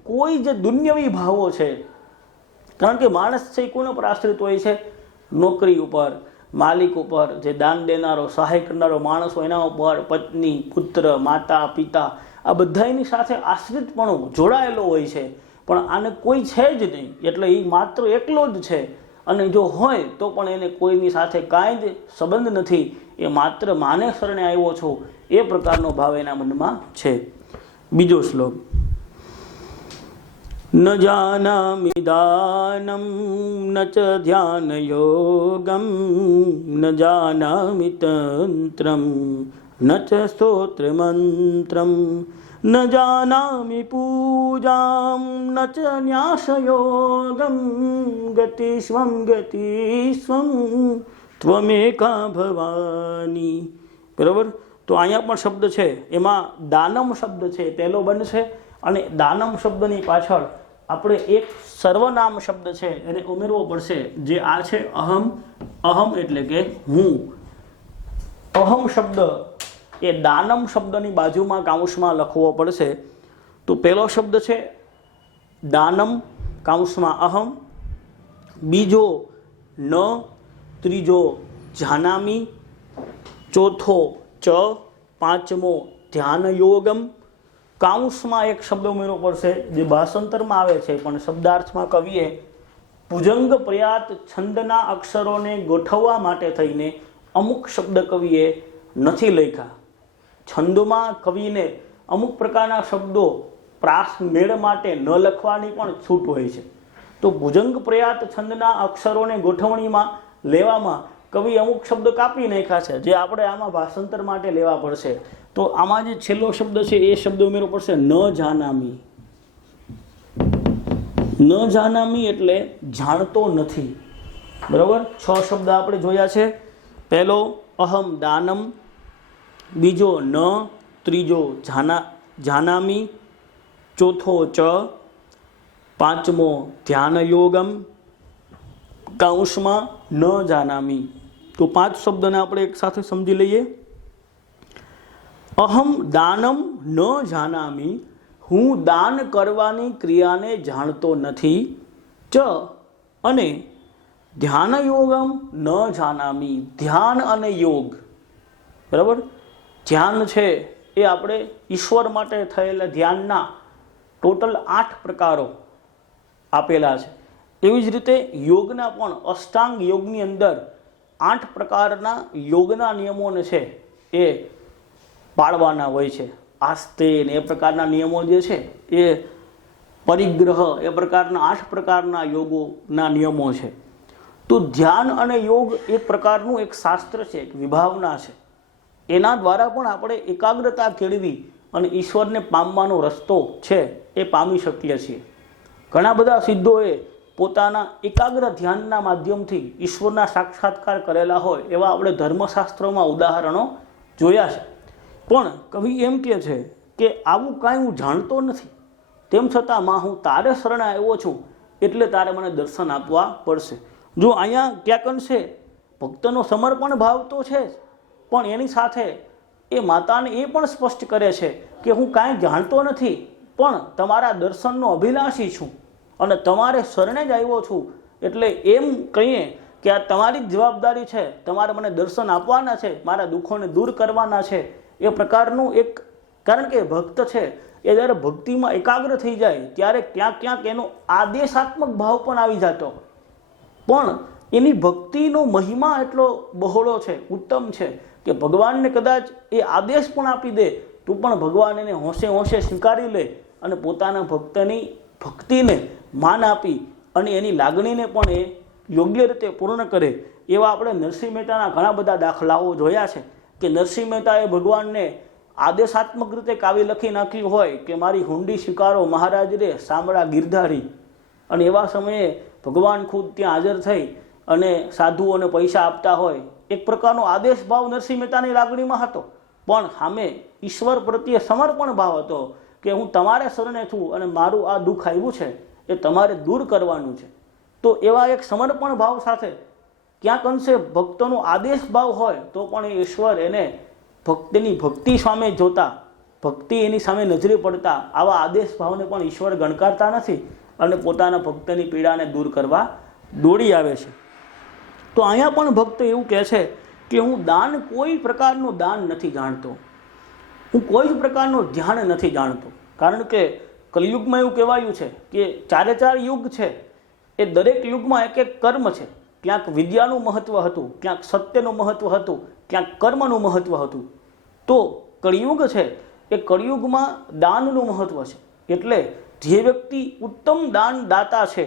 કોઈ જે દુન્યવી ભાવો છે, કારણ કે માણસ છે એ કોના પર આશ્રિત હોય છે? નોકરી ઉપર, માલિક ઉપર, જે દાન દેનારો, સહાય કરનારો માણસ હોય એના ઉપર, પત્ની, પુત્ર, માતા, પિતા, આ બધા એની સાથે આશ્રિતપણું જોડાયેલો હોય છે. પણ આને કોઈ છે જ નહીં, એટલે એ માત્ર એકલો જ છે. અને જો હોય તો પણ એને કોઈની સાથે કાંઈ જ સંબંધ નથી, એ માત્ર માને શરણે આવ્યો છો એ પ્રકારનો ભાવ એના મનમાં છે. બીજો શ્લોક. ન જાનામિ દાનમ ન ચ ધ્યાન યોગમ ન જાનામિ તંત્રમ ન ચ સ્તોત્ર મંત્રમ ન જાનામિ પૂજામ ન ચ ન્યાસ યોગમ ગતિસ્વમ ગતિસ્વમ ત્વમેકા ભવાની. બરાબર. તો અહીંયા પણ શબ્દ છે, એમાં દાનમ શબ્દ છે પહેલો બનશે અને દાનમ શબ્દની પાછળ આપણે એક સર્વનામ શબ્દ છે એને ઉમેરવો પડશે, જે આ છે અહમ. અહમ એટલે કે હું. અહમ શબ્દ એ દાનમ શબ્દની બાજુમાં કાઉન્સમાં લખવો પડશે. તો પહેલો શબ્દ છે દાનમ કાઉન્સમાં અહમ, બીજો ન, ત્રીજો જાનામી, ચોથો ચ, પાંચમો ધ્યાન યોગમ. કાઉન્સમાં એક શબ્દ ઉમેરવો પડશે જે ભાષાંતરમાં આવે છે પણ શબ્દાર્થમાં કવિએ ભુજંગ પ્રયાત છંદના અક્ષરોને ગોઠવવા માટે થઈને અમુક શબ્દ કવિએ નથી લખ્યા. છંદોમાં કવિને અમુક પ્રકારના શબ્દો પ્રાસ મેળ માટે ન લખવાની પણ છૂટ હોય છે. તો ભુજંગ પ્રયાત છંદના અક્ષરોને ગોઠવણીમાં લેવામાં કવિ અમુક શબ્દ કાપી નાખ્યા છે, જે આપણે આમાં ભાષાંતર માટે લેવા પડશે. તો આમાં જે છેલ્લો શબ્દ છે એ શબ્દ ઉમેરવો પડશે ન જાનામી. ન જાનામી એટલે જાણતો નથી. બરાબર. 6 શબ્દ આપણે જોયા છે. પહેલો અહમ દાનમ, બીજો ન, ત્રીજો જાનામી, ચોથો ચ, પાંચમો ધ્યાન યોગમ, કાઉન્સમાં ન જાનામી. તો 5 શબ્દને આપણે એક સાથે સમજી લઈએ. અહમ દાનમ ન જાનામી, હું દાન કરવાની ક્રિયાને જાણતો નથી ચ અને ધ્યાન યોગમ ન જાનામી. ધ્યાન અને યોગ, બરાબર. ધ્યાન છે એ આપણે ઈશ્વર માટે થયેલા ધ્યાનના ટોટલ 8 પ્રકારો આપેલા છે. એવી જ રીતે યોગના પણ અષ્ટાંગ યોગની અંદર 8 પ્રકારના યોગના નિયમોને છે એ પાળવાના હોય છે. આસ્તે ને એ પ્રકારના નિયમો જે છે એ પરિગ્રહ એ પ્રકારના 8 પ્રકારના યોગોના નિયમો છે. તો ધ્યાન અને યોગ એક પ્રકારનું એક શાસ્ત્ર છે, એક વિભાવના છે. એના દ્વારા પણ આપણે એકાગ્રતા કેળવી અને ઈશ્વરને પામવાનો રસ્તો છે એ પામી શકીએ છીએ. ઘણા બધા સિદ્ધોએ પોતાના એકાગ્ર ધ્યાનના માધ્યમથી ઈશ્વરના સાક્ષાત્કાર કરેલા હોય એવા આપણે ધર્મશાસ્ત્રોમાં ઉદાહરણો જોયા છે. પણ કવિ એમ કહે છે કે આવું કાંઈ હું જાણતો નથી, તેમ છતાં માં હું તારે શરણે આવ્યો છું એટલે તારે મને દર્શન આપવા પડશે. જો અહીંયા ક્યાંક અંશે ભક્તનો સમર્પણ ભાવ તો છે જ, પણ એની સાથે એ માતાને એ પણ સ્પષ્ટ કરે છે કે હું કાંઈ જાણતો નથી, પણ તમારા દર્શનનો અભિલાષી છું અને તમારે શરણે જ આવ્યો છું. એટલે એમ કહીએ કે આ તમારી જ જવાબદારી છે, તમારે મને દર્શન આપવાના છે, મારા દુઃખોને દૂર કરવાના છે. એ પ્રકારનું એક, કારણ કે ભક્ત છે એ જ્યારે ભક્તિમાં એકાગ્ર થઈ જાય ત્યારે ક્યાંક ક્યાંક એનો આદેશાત્મક ભાવ પણ આવી જતો, પણ એની ભક્તિનો મહિમા એટલો બહોળો છે, ઉત્તમ છે કે ભગવાનને કદાચ એ આદેશ પણ આપી દે તો પણ ભગવાન એને હોંશે હોંશે સ્વીકારી લે અને પોતાના ભક્તની ભક્તિને માન આપી અને એની લાગણીને પણ એ યોગ્ય રીતે પૂર્ણ કરે. એવા આપણે નરસિંહ મહેતાના ઘણા બધા દાખલાઓ જોયા છે કે નરસિંહ મહેતાએ ભગવાનને આદેશાત્મક રીતે કાવ્ય લખી નાખ્યું હોય કે મારી હુંડી સ્વીકારો મહારાજ રે સાંભળા ગિરધારી. અને એવા સમયે ભગવાન ખુદ ત્યાં હાજર થઈ અને સાધુઓને પૈસા આપતા હોય. એક પ્રકારનો આદેશ ભાવ નરસિંહ મહેતાની લાગણીમાં હતો, પણ સામે ઈશ્વર પ્રત્યે સમર્પણ ભાવ હતો કે હું તમારે શરણે છું અને મારું આ દુઃખ આવ્યું છે એ તમારે દૂર કરવાનું છે. તો એવા એક સમર્પણ ભાવ સાથે ક્યાંક અંશે ભક્તોનો આદેશ ભાવ હોય તો પણ એ ઈશ્વર એને ભક્તની ભક્તિ સામે જોતા, ભક્તિ એની સામે નજરે પડતા આવા આદેશ ભાવને પણ ઈશ્વર ગણકારતા નથી અને પોતાના ભક્તની પીડાને દૂર કરવા દોડી આવે છે. તો અહીંયા પણ ભક્ત એવું કહે છે કે હું દાન, કોઈ પ્રકારનું દાન નથી જાણતો, હું કોઈ જ પ્રકારનું ધ્યાન નથી જાણતો. કારણ કે કલયુગમાં એવું કહેવાયું છે કે 4 યુગ છે, એ દરેક યુગમાં એક એક કર્મ છે. ક્યાંક વિદ્યાનું મહત્ત્વ હતું, ક્યાંક સત્યનું મહત્ત્વ હતું, ક્યાંક કર્મનું મહત્ત્વ હતું. તો કળિયુગ છે એ કળિયુગમાં દાનનું મહત્ત્વ છે. એટલે જે વ્યક્તિ ઉત્તમ દાનદાતા છે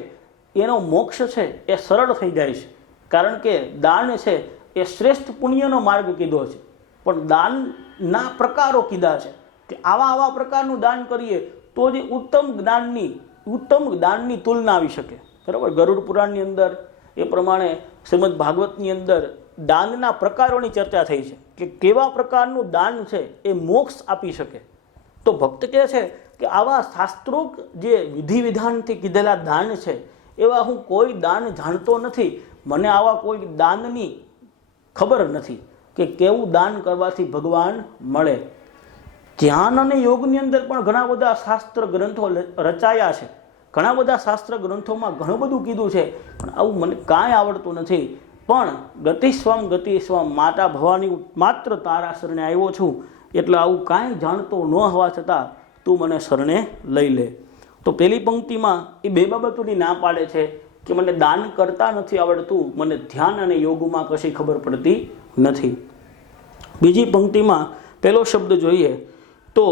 એનો મોક્ષ છે એ સરળ થઈ જાય છે. કારણ કે દાન છે એ શ્રેષ્ઠ પુણ્યનો માર્ગ કીધો છે, પણ દાનના પ્રકારો કીધા છે કે આવા પ્રકારનું દાન કરીએ તો જ ઉત્તમ દાનની તુલના આવી શકે. બરાબર. ગરુડ પુરાણની અંદર એ પ્રમાણે શ્રીમદ ભાગવતની અંદર દાનના પ્રકારોની ચર્ચા થઈ છે કે કેવા પ્રકારનું દાન છે એ મોક્ષ આપી શકે. તો ભક્ત કહે છે કે આવા શાસ્ત્રોક જે વિધિ વિધાનથી કીધેલા દાન છે એવા હું કોઈ દાન જાણતો નથી, મને આવા કોઈ દાનની ખબર નથી કે કેવું દાન કરવાથી ભગવાન મળે. ધ્યાન અને યોગની અંદર પણ ઘણા બધા શાસ્ત્ર ગ્રંથો રચાયા છે, ઘણા બધા શાસ્ત્ર ગ્રંથોમાં ઘણું બધું કીધું છે, પણ આવું મને કાંઈ આવડતું નથી. પણ ગતિસ્વમ માતા ભવાની માત્ર તારા શરણે આવ્યો છું, એટલે આવું કાંઈ જાણતો ન હોવા છતાં તું મને શરણે લઈ લે. તો પહેલી પંક્તિમાં એ 2 બાબતોની ના પાડે છે કે મને દાન કરતા નથી આવડતું, મને ધ્યાન અને યોગમાં કશી ખબર પડતી નથી. બીજી પંક્તિમાં પહેલો શબ્દ જોઈએ તો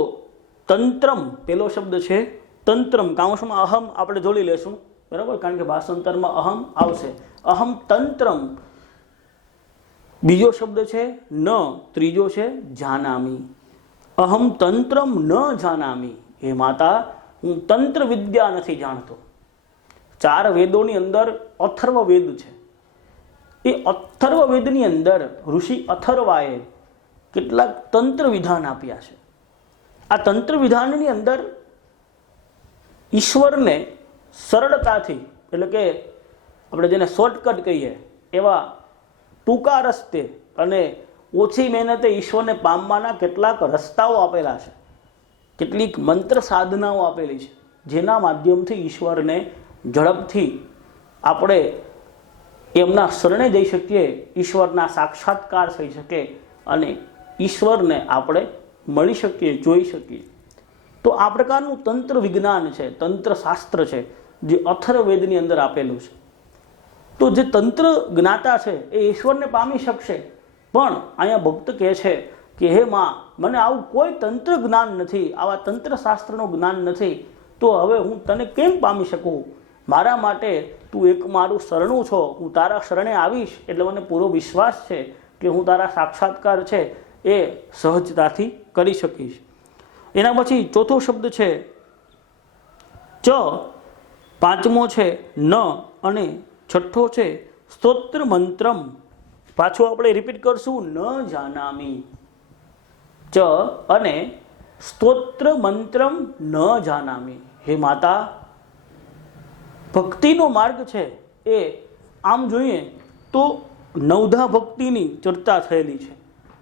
તંત્રમ, પહેલો શબ્દ છે તંત્રમ, કાંસમાં અહમ આપણે જોડી લેશું. બરાબર. કારણ કે ભાષાંતરમાં અહમ આવશે. અહમ તંત્રમ. બીજો શબ્દ છે ન, ત્રીજો છે જાનામી. અહમ તંત્રમ ન જાનામી. હે માતા, હું તંત્ર વિદ્યા નથી જાણતો. 4 વેદોની અંદર અથર્વ વેદ છે. એ અથર્વ વેદની અંદર ઋષિ અથર્વાએ કેટલાક તંત્ર વિધાન આપ્યા છે. આ તંત્ર વિધાનની અંદર ઈશ્વરને સરળતાથી, એટલે કે આપણે જેને શોર્ટકટ કહીએ એવા ટૂંકા રસ્તે અને ઓછી મહેનતે ઈશ્વરને પામવાના કેટલાક રસ્તાઓ આપેલા છે. કેટલીક મંત્ર સાધનાઓ આપેલી છે, જેના માધ્યમથી ઈશ્વરને ઝડપથી આપણે એમના શરણે જઈ શકીએ, ઈશ્વરના સાક્ષાત્કાર થઈ શકે અને ઈશ્વરને આપણે મળી શકીએ, જોઈ શકીએ. તો આ પ્રકારનું તંત્ર વિજ્ઞાન છે, તંત્ર શાસ્ત્ર છે, જે અથર્વવેદની અંદર આપેલું છે. તો જે તંત્ર જ્ઞાતા છે એ ઈશ્વરને પામી શકશે, પણ અહીંયા ભક્ત કહે છે કે હે માં, મને આવું કોઈ તંત્ર જ્ઞાન નથી, આવા તંત્ર શાસ્ત્રનું જ્ઞાન નથી, તો હવે હું તને કેમ પામી શકું? મારા માટે તું એક મારું શરણું છો, હું તારા શરણે આવીશ એટલે મને પૂરો વિશ્વાસ છે કે હું તારા સાક્ષાત્કાર છે એ સહજતાથી કરી શકીશ. એના પછી ચોથો શબ્દ છે ચ, પાંચમો છે ન અને છઠ્ઠો છે સ્તોત્ર મંત્રમ. પાછું આપણે રિપીટ કરશું, ન જાનામી. ચ અને સ્તોત્ર મંત્રમ ન જાનામી. હે માતા, ભક્તિનો માર્ગ છે એ આમ જોઈએ તો નવધા ભક્તિની ચર્ચા થયેલી છે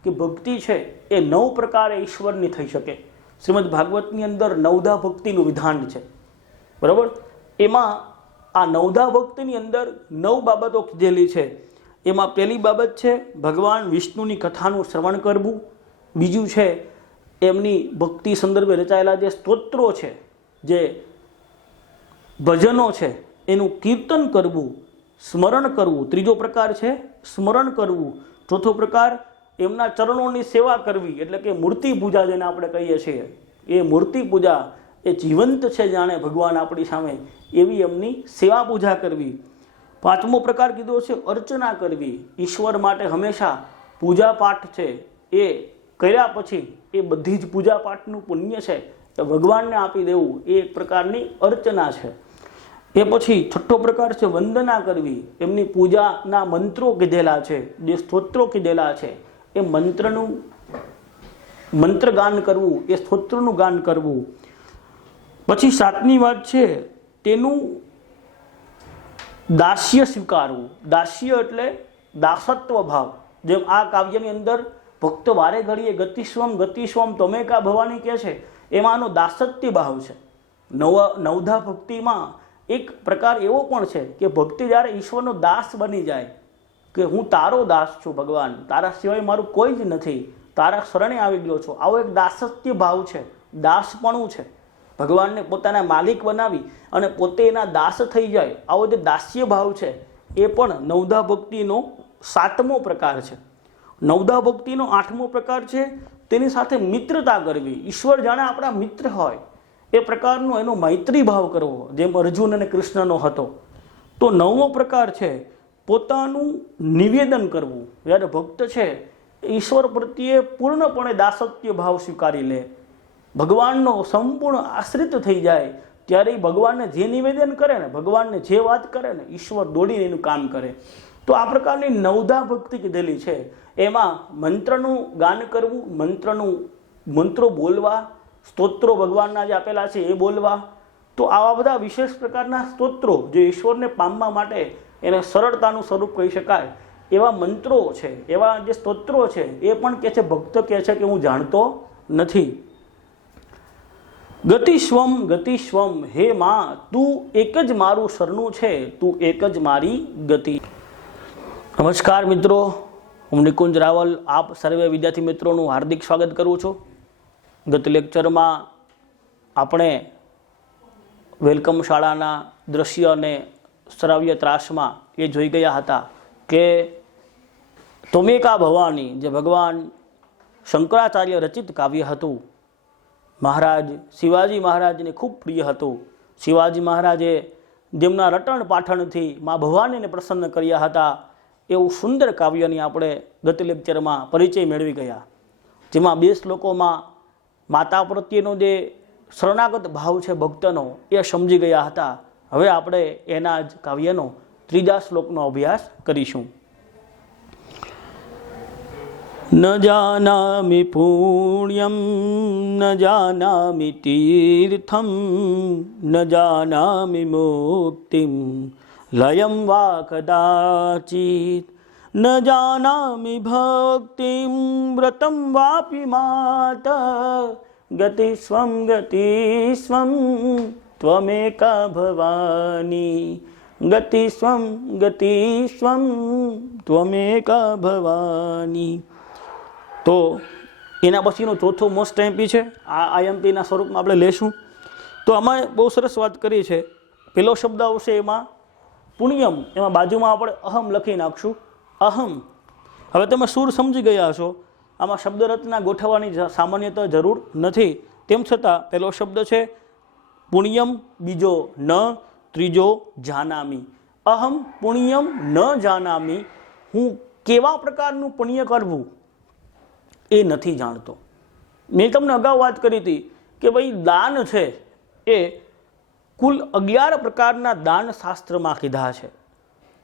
કે ભક્તિ છે એ 9 પ્રકારે ઈશ્વરની થઈ શકે. શ્રીમદ ભાગવતની અંદર નવધા ભક્તિનું વિધાન છે, બરાબર. એમાં આ નવધા ભક્તિની અંદર 9 બાબતો કીધેલી છે. એમાં પહેલી બાબત છે ભગવાન વિષ્ણુની કથાનું શ્રવણ કરવું. બીજું છે એમની ભક્તિ સંદર્ભે રચાયેલા જે સ્તોત્રો છે, જે ભજનો છે, એનું કીર્તન કરવું, સ્મરણ કરવું. ત્રીજો પ્રકાર છે સ્મરણ કરવું. ચોથો પ્રકાર એમના ચરણોની સેવા કરવી, એટલે કે મૂર્તિ પૂજા જેને આપણે કહીએ છીએ, એ મૂર્તિ પૂજા એ જીવંત છે, જાણે ભગવાન આપણી સામે, એવી એમની સેવા પૂજા કરવી. પાંચમો પ્રકાર કીધો છે અર્ચના કરવી. ઈશ્વર માટે હંમેશા પૂજા પાઠ છે એ કર્યા પછી એ બધી જ પૂજા પાઠનું પુણ્ય છે એ ભગવાનને આપી દેવું, એ એક પ્રકારની અર્ચના છે. એ પછી છઠ્ઠો પ્રકાર છે વંદના કરવી. એમની પૂજાના મંત્રો કીધેલા છે, જે સ્તોત્રો કીધેલા છે, એ મંત્ર ગાન કરવું, એ સ્તોત્રનું ગાન કરવું. પછી સાતમી વાત છે તેનું દાસ્ય સ્વીકારવું. દાસ્ય એટલે દાસત્વ ભાવ. જેમ આ કાવ્યની અંદર ભક્ત વારે ઘડીએ ગતિસ્વમ ગતિસ્વમ તમેકા ભવાની કહે છે, એમાંનો દાસત્ય ભાવ છે. નવધા ભક્તિમાં એક પ્રકાર એવો પણ છે કે ભક્તિ જ્યારે ઈશ્વરનો દાસ બની જાય કે હું તારો દાસ છું ભગવાન, તારા સિવાય મારું કોઈ જ નથી, તારા શરણે આવી ગયો છો, આવો એક દાસત્ય ભાવ છે, દાસપણું છે. ભગવાનને પોતાના માલિક બનાવી અને પોતે એના દાસ થઈ જાય, આવો જે દાસ્ય ભાવ છે એ પણ નવધા ભક્તિનો 7મો પ્રકાર છે. નવધા ભક્તિનો 8મો પ્રકાર છે તેની સાથે મિત્રતા કરવી. ઈશ્વર જાણે આપણા મિત્ર હોય એ પ્રકારનો એનો મૈત્રી ભાવ કરવો, જેમ અર્જુન અને કૃષ્ણનો હતો. તો 9મો પ્રકાર છે પોતાનું નિવેદન કરવું. જ્યારે ભક્ત છે ઈશ્વર પ્રત્યે પૂર્ણપણે દાસત્ય ભાવ સ્વીકારી લે, ભગવાનનો સંપૂર્ણ આશ્રિત થઈ જાય, ત્યારે ભગવાનને જે નિવેદન કરે ને, ભગવાનને જે વાત કરે ને, ઈશ્વર દોડીને એનું કામ કરે. તો આ પ્રકારની નવધા ભક્તિ કીધેલી છે. એમાં મંત્રનું ગાન કરવું, મંત્રો બોલવા, સ્તોત્રો ભગવાનના જે આપેલા છે એ બોલવા. તો આવા બધા વિશેષ પ્રકારના સ્તોત્રો જે ઈશ્વરને પામવા માટે એને સરળતાનું સ્વરૂપ કહી શકાય એવા મંત્રો છે, એવા જે સ્તોત્રો છે એ પણ કહે છે, ભક્ત કહે છે કે હું જાણતો નથી. ગતિસ્વમ ગતિસ્વમ, હે માં, તું એક જ મારું શરણું છે, તું એક જ મારી ગતિ. નમસ્કાર મિત્રો, હું નિકુંજ રાવલ આપ સર્વે વિદ્યાર્થી મિત્રોનું હાર્દિક સ્વાગત કરું છું. ગત લેક્ચરમાં આપણે વેલકમ શાળાના દ્રશ્ય અને શ્રાવ્ય ત્રાસમાં એ જોઈ ગયા હતા કે તમેકા ભવાની, જે ભગવાન શંકરાચાર્ય રચિત કાવ્ય હતું, મહારાજ શિવાજી મહારાજને ખૂબ પ્રિય હતું. શિવાજી મહારાજે જેમના રટણ પાઠણથી મા ભવાનીને પ્રસન્ન કર્યા હતા, એવું સુંદર કાવ્યની આપણે ગત લેક્ચરમાં પરિચય મેળવી ગયા, જેમાં 2 શ્લોકોમાં માતા પ્રત્યેનો જે શરણાગત ભાવ છે ભક્તનો એ સમજી ગયા હતા. હવે આપણે એના જ કાવ્યનો 3જા શ્લોકનો અભ્યાસ કરીશું. ન જાનામિ પુણ્યમ ન જાનામિ તીર્થમ ન જાનામિ મુક્તિમ લયમ વા કદાચિત ન જાનામિ ભક્તિમ વ્રતમ વાપી માત ગતિસ્વમ ગતિસ્વમ ત્વમેકા ભવાની, ગતિસ્વમ ગતિસ્વમ ત્વમેકા ભવાની. તો એના પછીનો ચોથો મોસ્ટ એમપી છે, આ આઈએમપીના સ્વરૂપમાં આપણે લેશું. તો આમાં બહુ સરસ વાત કરી છે. પેલો શબ્દ આવશે એમાં પુણ્યમ, એમાં બાજુમાં આપણે અહમ લખી નાખશું, અહમ. હવે તમે સૂર સમજી ગયા છો, આમાં શબ્દ રચના ગોઠવવાની સામાન્યતઃ જરૂર નથી. તેમ છતાં પહેલો શબ્દ છે પુણ્યમ, બીજો ન, ત્રીજો જાનામી. અહમ પુણ્યમ ન જાનામી, હું કેવા પ્રકારનું પુણ્ય કરવું એ નથી જાણતો. મેં તમને અગાઉ વાત કરી હતી કે ભાઈ દાન છે એ કુલ 11 પ્રકારના દાન શાસ્ત્રમાં કીધા છે.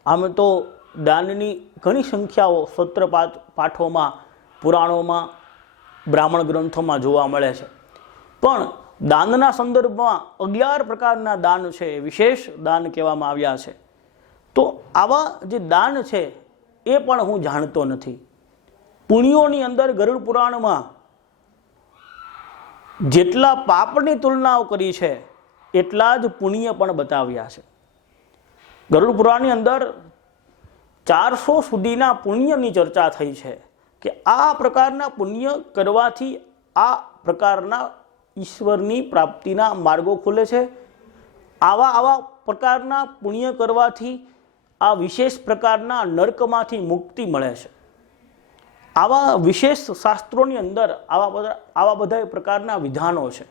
આમ તો દાનની ઘણી સંખ્યાઓ સૂત્ર પાઠોમાં, પુરાણોમાં, બ્રાહ્મણ ગ્રંથોમાં જોવા મળે છે. પણ દાનના સંદર્ભમાં 11 પ્રકારના દાન છે, વિશેષ દાન કહેવામાં આવ્યા છે. તો આવા જે દાન છે એ પણ હું જાણતો નથી. પુણ્યોની અંદર ગરુડ પુરાણમાં જેટલા પાપની તુલનાઓ કરી છે એટલા જ પુણ્ય પણ બતાવ્યા છે. ગરુડ પુરાણની અંદર 400 સુધીના પુણ્યની ચર્ચા થઈ છે કે આ પ્રકારના પુણ્ય કરવાથી આ પ્રકારના ઈશ્વરની પ્રાપ્તિના માર્ગો ખુલે છે, આવા પ્રકારના પુણ્ય કરવાથી આ વિશેષ પ્રકારના નર્કમાંથી મુક્તિ મળે છે. આવા વિશેષ શાસ્ત્રોની અંદર આવા બધા પ્રકારના વિધાનો છે.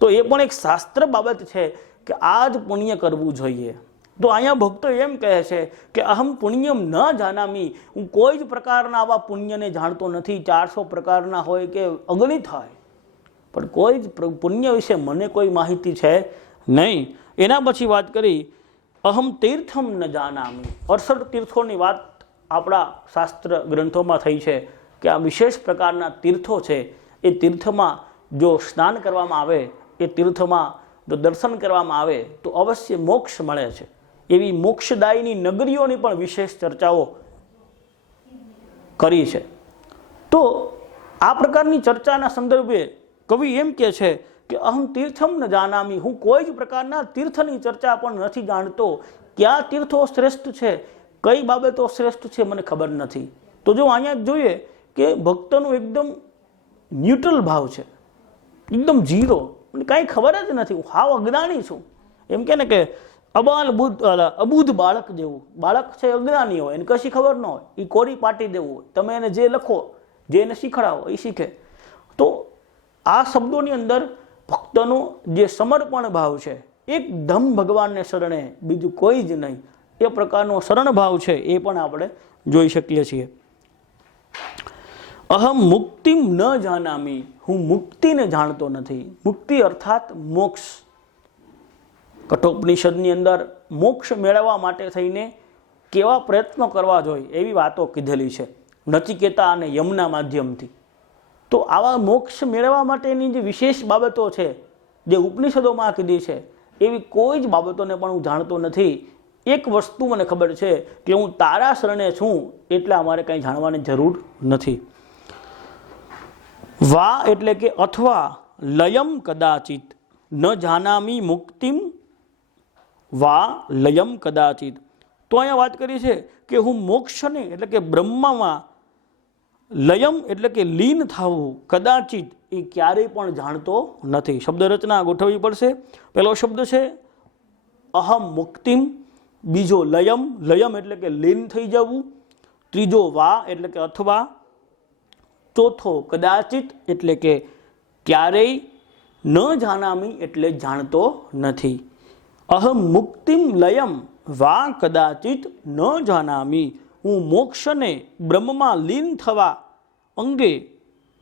તો એ પણ એક શાસ્ત્ર બાબત છે કે આ જ પુણ્ય કરવું જોઈએ. તો અહીંયા ભક્તો એમ કહે છે કે અહમ પુણ્યમ ન જાનામી, હું કોઈ જ પ્રકારના આવા પુણ્યને જાણતો નથી. 400 પ્રકારના હોય કે અગણિત હોય, પણ કોઈ જ પુણ્ય વિશે મને કોઈ માહિતી છે નહીં. એના પછી વાત કરી અહમ તીર્થમ ન જાનામી. 68 તીર્થોની વાત આપણા શાસ્ત્ર ગ્રંથોમાં થઈ છે કે આ વિશેષ પ્રકારના તીર્થો છે. એ તીર્થમાં જો સ્નાન કરવામાં આવે, એ તીર્થમાં જો દર્શન કરવામાં આવે તો અવશ્ય મોક્ષ મળે છે. એવી મોક્ષદાયીની નગરીઓની પણ વિશેષ ચર્ચાઓ કરી છે. તો આ પ્રકારની ચર્ચાના સંદર્ભે કવિ એમ કહે છે કે અહમ તીર્થમ ન જાનામી, હું કોઈ જ પ્રકારના તીર્થની ચર્ચા પણ નથી જાણતો. કયા તીર્થો શ્રેષ્ઠ છે, કઈ બાબતો શ્રેષ્ઠ છે, મને ખબર નથી. તો જો અહીંયા જોઈએ કે ભક્તનું એકદમ ન્યુટ્રલ ભાવ છે, એકદમ ઝીરો, મને કાંઈ ખબર જ નથી, હું હાવ અજ્ઞાની છું. એમ કે ને કે અબુધ બાળક જેવું. બાળક છે અજ્ઞાની હોય, એને કશી ખબર ન હોય, એ કોરી પાટી દેવું હોય. તમે એને જે લખો, જે એને શીખડાવો એ શીખે. તો આ શબ્દોની અંદર ભક્તનો જે સમર્પણ ભાવ છે, એકદમ ભગવાનને શરણે, બીજું કોઈ જ નહીં, એ પ્રકારનો શરણ ભાવ છે, એ પણ આપણે જોઈ શકીએ છીએ. અહમ મુક્તિમ ન જાનામી, હું મુક્તિને જાણતો નથી. મુક્તિ અર્થાત મોક્ષ. કઠોપનિષદની અંદર મોક્ષ મેળવવા માટે થઈને કેવા પ્રયત્નો કરવા જોઈએ એવી વાતો કીધેલી છે નચિકેતા અને યમના માધ્યમથી. તો આવા મોક્ષ મેળવવા માટેની જે વિશેષ બાબતો છે જે ઉપનિષદોમાં કીધી છે, એવી કોઈ જ બાબતોને પણ હું જાણતો નથી. એક વસ્તુ મને ખબર છે કે હું તારા શરણે છું, એટલે અમારે કંઈ જાણવાની જરૂર નથી. વા એટલે કે અથવા, લયમ કદાચિત ન જાનામી મુક્તિમ વા લયમ કદાચિત. તો અહીંયા વાત કરી છે કે હું મોક્ષને એટલે કે બ્રહ્મમાં, લયમ એટલે કે લીન થવું, કદાચિત એ ક્યારેય પણ જાણતો નથી. શબ્દ રચના ગોઠવવી પડશે. પહેલો શબ્દ છે અહમ મુક્તિમ, બીજો લયમ, લયમ એટલે કે લીન થઈ જવું, ત્રીજો વા એટલે કે અથવા, ચોથો કદાચિત એટલે કે ક્યારેય, ન જાનામી એટલે જાણતો નથી. અહમ મુક્તિમ લયમ વા કદાચિત ન જાનામી, હું મોક્ષને બ્રહ્મમાં લીન થવા અંગે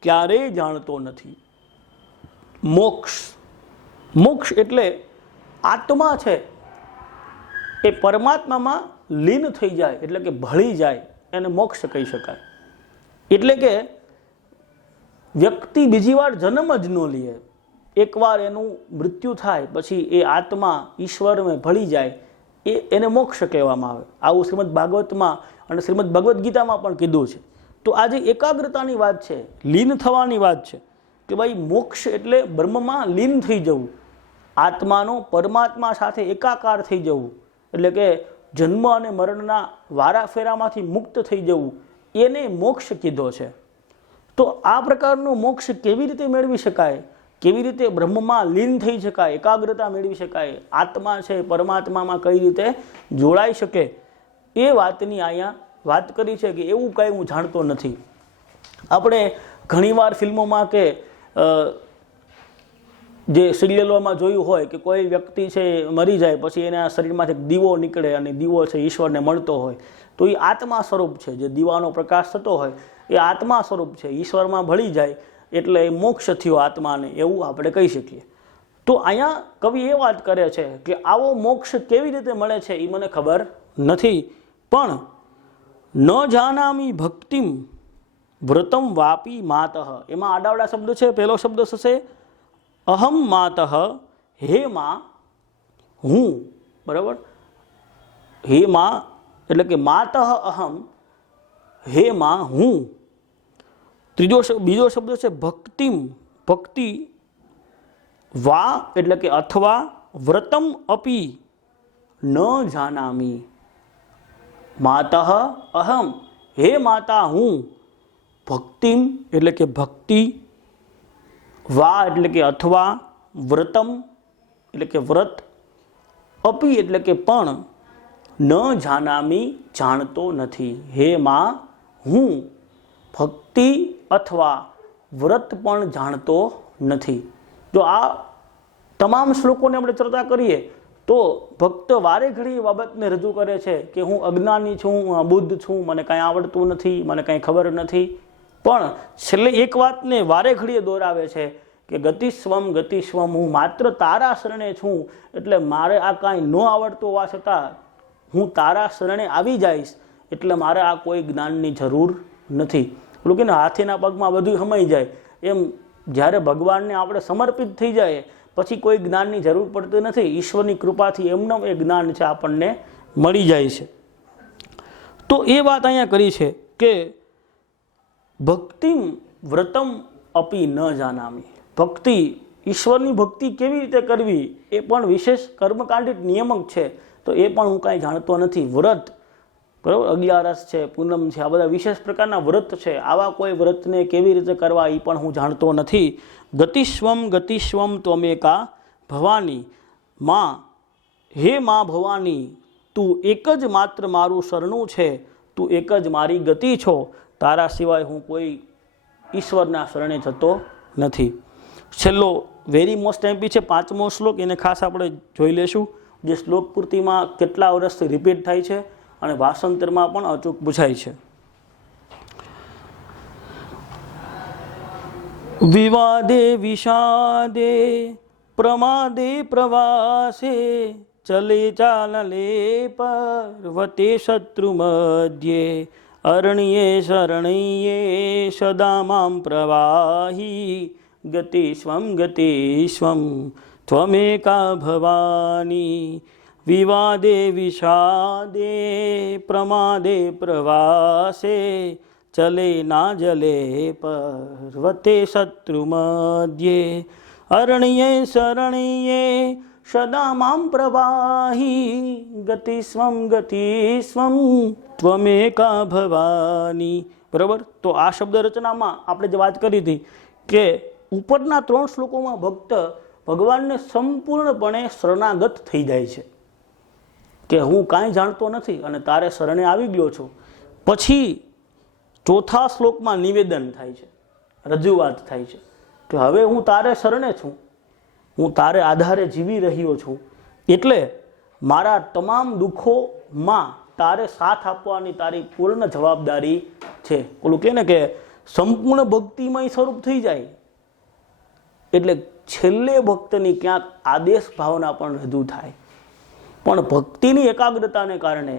ક્યારેય જાણતો નથી. મોક્ષ, મોક્ષ એટલે આત્મા છે એ પરમાત્મામાં લીન થઈ જાય એટલે કે ભળી જાય, એને મોક્ષ કહી શકાય. એટલે કે વ્યક્તિ બીજી વાર જન્મ જ ન લે. એકવાર એનું મૃત્યુ થાય પછી એ આત્મા ઈશ્વરમાં ભળી જાય, એને મોક્ષ કહેવામાં આવે. આવું શ્રીમદ ભાગવતમાં અને શ્રીમદ ભગવદ્ ગીતામાં પણ કીધું છે. તો આજે એકાગ્રતાની વાત છે, લીન થવાની વાત છે. કે ભાઈ મોક્ષ એટલે બ્રહ્મમાં લીન થઈ જવું, આત્માનો પરમાત્મા સાથે એકાકાર થઈ જવું, એટલે કે જન્મ અને મરણના વારાફેરામાંથી મુક્ત થઈ જવું, એને મોક્ષ કીધો છે. તો આ પ્રકારનો મોક્ષ કેવી રીતે મેળવી શકાય, કેવી રીતે બ્રહ્મમાં લીન થઈ શકાય, એકાગ્રતા મેળવી શકાય, આત્મા છે પરમાત્મામાં કઈ રીતે જોડાઈ શકે, એ વાતની અહીંયા વાત કરી છે કે એવું કંઈ હું જાણતો નથી. આપણે ઘણીવાર ફિલ્મોમાં કે જે સિરિયલોમાં જોયું હોય કે કોઈ વ્યક્તિ છે મરી જાય પછી એના શરીરમાંથી એક દીવો નીકળે અને દીવો છે ઈશ્વરને મળતો હોય, તો એ આત્મા સ્વરૂપ છે. જે દીવાનો પ્રકાશ થતો હોય એ આત્મા સ્વરૂપ છે, ઈશ્વરમાં ભળી જાય એટલે એ મોક્ષ થયો આત્માને, એવું આપણે કહી શકીએ. તો અહીંયા કવિ એ વાત કરે છે કે આવો મોક્ષ કેવી રીતે મળે છે એ મને ખબર નથી, પણ ન જાનામી ભક્તિમ વ્રતમ વાપી માતઃ, એમાં આડાવડા શબ્દ છે. પહેલો શબ્દ થશે અહમ માતઃ, હે માં હું, બરાબર, હે માં એટલે કે માતઃ અહમ, હે માં હું. બીજો શબ્દ છે ભક્તિમ, ભક્તિ, વા એટલે કે અથવા, વ્રતમ અપી ન જાનામી. માતઃ અહમ, હે માતા હું, ભક્તિમ એટલે કે ભક્તિ, વા એટલે કે અથવા, વ્રતમ એટલે કે વ્રત, અપી એટલે કે પણ, ન જાનામી જાણતો નથી. હે માં હું ભક્તિ અથવા વ્રત પણ જાણતો નથી. જો આ તમામ શ્લોકોને આપણે ચર્ચા કરીએ તો ભક્ત વારે ઘડી એ બાબતને રજૂ કરે છે કે હું અજ્ઞાની છું, હું અબુદ્ધ છું, મને કાંઈ આવડતું નથી, મને કાંઈ ખબર નથી. પણ છેલ્લે એક વાતને વારે ઘડીએ દોરાવે છે કે ગતિસ્વમ ગતિસ્વમ, હું માત્ર તારા શરણે છું, એટલે મારે આ કાંઈ ન આવડતું હોવા છતાં હું તારા શરણે આવી જઈશ, એટલે મારે આ કોઈ જ્ઞાનની જરૂર નથી. પેલું કે હાથીના પગમાં બધું સમાઈ જાય એમ, જ્યારે ભગવાનને આપણે સમર્પિત થઈ જાય પછી કોઈ જ્ઞાનની જરૂર પડતી નથી. ઈશ્વરની કૃપાથી એમને એ જ્ઞાન છે આપણને મળી જાય છે. તો એ વાત અહીંયા કરી છે કે ભક્તિમ વ્રતમ અપી ન જાનામી, ભક્તિ, ઈશ્વરની ભક્તિ કેવી રીતે કરવી એ પણ વિશેષ કર્મકાંડિત નિયમક છે, તો એ પણ હું કાંઈ જાણતો નથી. વ્રત, બરાબર, અગિયારસ છે, પૂનમ છે, આ બધા વિશેષ પ્રકારના વ્રત છે, આવા કોઈ વ્રતને કેવી રીતે કરવા એ પણ હું જાણતો નથી. ગતિસ્વમ ગતિસ્વમ ત્વમેકા ભવાની, માં, હે માં ભવાની, તું એક જ માત્ર મારું શરણું છે, તું એક જ મારી ગતિ છો, તારા સિવાય હું કોઈ ઈશ્વરના શરણે જતો નથી. છેલ્લો વેરી મોસ્ટ એમ્પી છે 5મો શ્લોક, એને ખાસ આપણે જોઈ લેશું, જે શ્લોક પૂર્તિમાં કેટલા વર્ષથી રિપીટ થાય છે અને ભાષાંતરમાં પણ અચૂક પૂછાય છે. વિવાદે વિષાદે પ્રમાદે પ્રવાસે ચલે ચાલલે પર્વતે શત્રુ મધ્યે અરણ્યે શરણ્યે સદા મામ પ્રવાહી ગતિસ્વમ ગતિસ્વમ ત્વમેકા ભવાની. વિવાદે વિષાદે પ્રમાદે પ્રવાસે ચલે ના જલે પર્વતે શત્રુ મધ્યે અરણ્યે શરણ્યે સદા મામ પ્રવાહી ગતિસ્વમ ગતિસ્વમ ત્વમેકા ભવાની. બરાબર, તો આ શબ્દ રચનામાં આપણે જે વાત કરી હતી કે ઉપરના 3 શ્લોકોમાં ભક્ત ભગવાનને સંપૂર્ણપણે શરણાગત થઈ જાય છે કે હું કાંઈ જાણતો નથી અને તારે શરણે આવી ગયો છું. પછી 4થા શ્લોકમાં નિવેદન થાય છે, રજૂઆત થાય છે કે હવે હું તારે શરણે છું, હું તારે આધારે જીવી રહ્યો છું, એટલે મારા તમામ દુઃખોમાં તારે સાથ આપવાની તારી પૂર્ણ જવાબદારી છે. ઓલું કહે ને કે સંપૂર્ણ ભક્તિમય સ્વરૂપ થઈ જાય એટલે છેલ્લે ભક્તની ક્યાંક આદેશ ભાવના પણ રજૂ થાય. પણ ભક્તિની એકાગ્રતાને કારણે,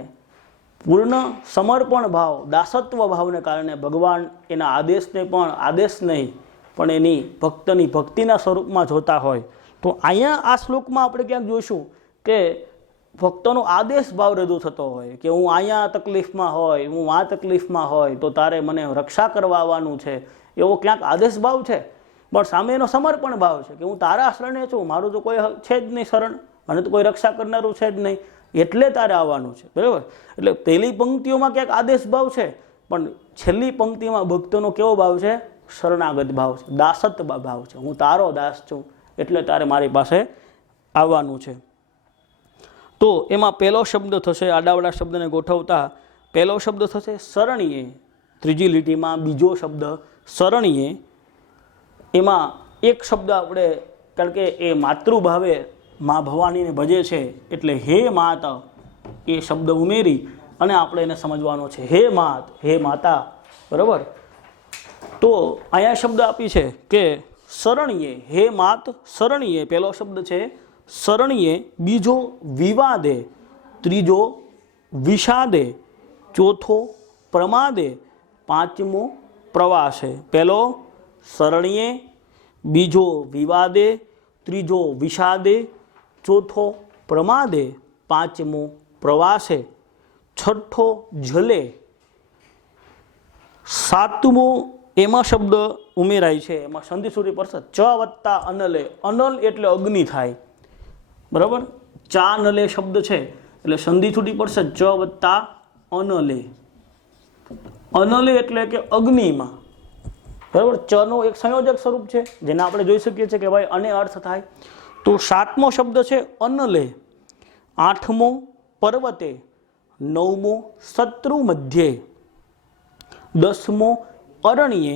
પૂર્ણ સમર્પણ ભાવ, દાસત્વ ભાવને કારણે ભગવાન એના આદેશને પણ આદેશ નહીં પણ એની ભક્તની ભક્તિના સ્વરૂપમાં જોતા હોય. તો અહીંયા આ શ્લોકમાં આપણે ક્યાંક જોઈશું કે ભક્તોનો આદેશ ભાવ રજૂ થતો હોય કે હું અહીંયા તકલીફમાં હોય, હું આ તકલીફમાં હોય તો તારે મને રક્ષા કરવા આવવાનું છે, એવો ક્યાંક આદેશ ભાવ છે. પણ સામે એનો સમર્પણ ભાવ છે કે હું તારા શરણે છું, મારું તો કોઈ છે જ નહીં શરણ, મને તો કોઈ રક્ષા કરનારું છે જ નહીં, એટલે તારે આવવાનું છે, બરાબર. એટલે પહેલી પંક્તિઓમાં ક્યાંક આદેશ ભાવ છે, પણ છેલ્લી પંક્તિમાં ભક્તોનો કેવો ભાવ છે? શરણાગત ભાવ છે, દાસત્વ ભાવ છે. હું તારો દાસ છું એટલે તારે મારી પાસે આવવાનું છે. તો એમાં પહેલો શબ્દ થશે, આડાવડા શબ્દને ગોઠવતા પહેલો શબ્દ થશે શરણીએ, ત્રીજી લીટીમાં બીજો શબ્દ શરણીએ. એમાં એક શબ્દ આપણે, કારણ કે એ માતૃભાવે મા ભવાનીને ભજે છે એટલે હે માત એ શબ્દ ઉમેરી અને આપણે એને સમજવાનો છે. હે માત, હે માતા, બરાબર. તો અહીંયા શબ્દ આપી છે કે શરણીએ, હે માત શરણીએ, પહેલો શબ્દ છે શરણીએ, બીજો વિવાદે, ત્રીજો વિષાદે, ચોથો પ્રમાદે, પાંચમો પ્રવાસે. પહેલો શરણીએ, બીજો વિવાદે, ત્રીજો વિષાદે, ચોથો પ્રમાદે, પાંચમો પ્રવાસે, છઠ્ઠો જલે, સાતમો એમાં શબ્દ ઉમેરાય છે, એમાં સંધિસુરી પરસત ચ વત્તા અનલે. અનલ એટલે અગ્નિ થાય, બરાબર. ચા નલે શબ્દ છે એટલે સંધિસુરી પરસત ચ વત્તા અનલે. અનલે એટલે કે અગ્નિમાં, બરાબર. ચનો એક સંયોજક સ્વરૂપ છે જેને આપણે જોઈ શકીએ છીએ કે ભાઈ અને અર્થ થાય. તો સાતમો શબ્દ છે અનલે, આઠમો પર્વતે, નવમો શત્રુ મધ્યે, દસમો અરણ્યે,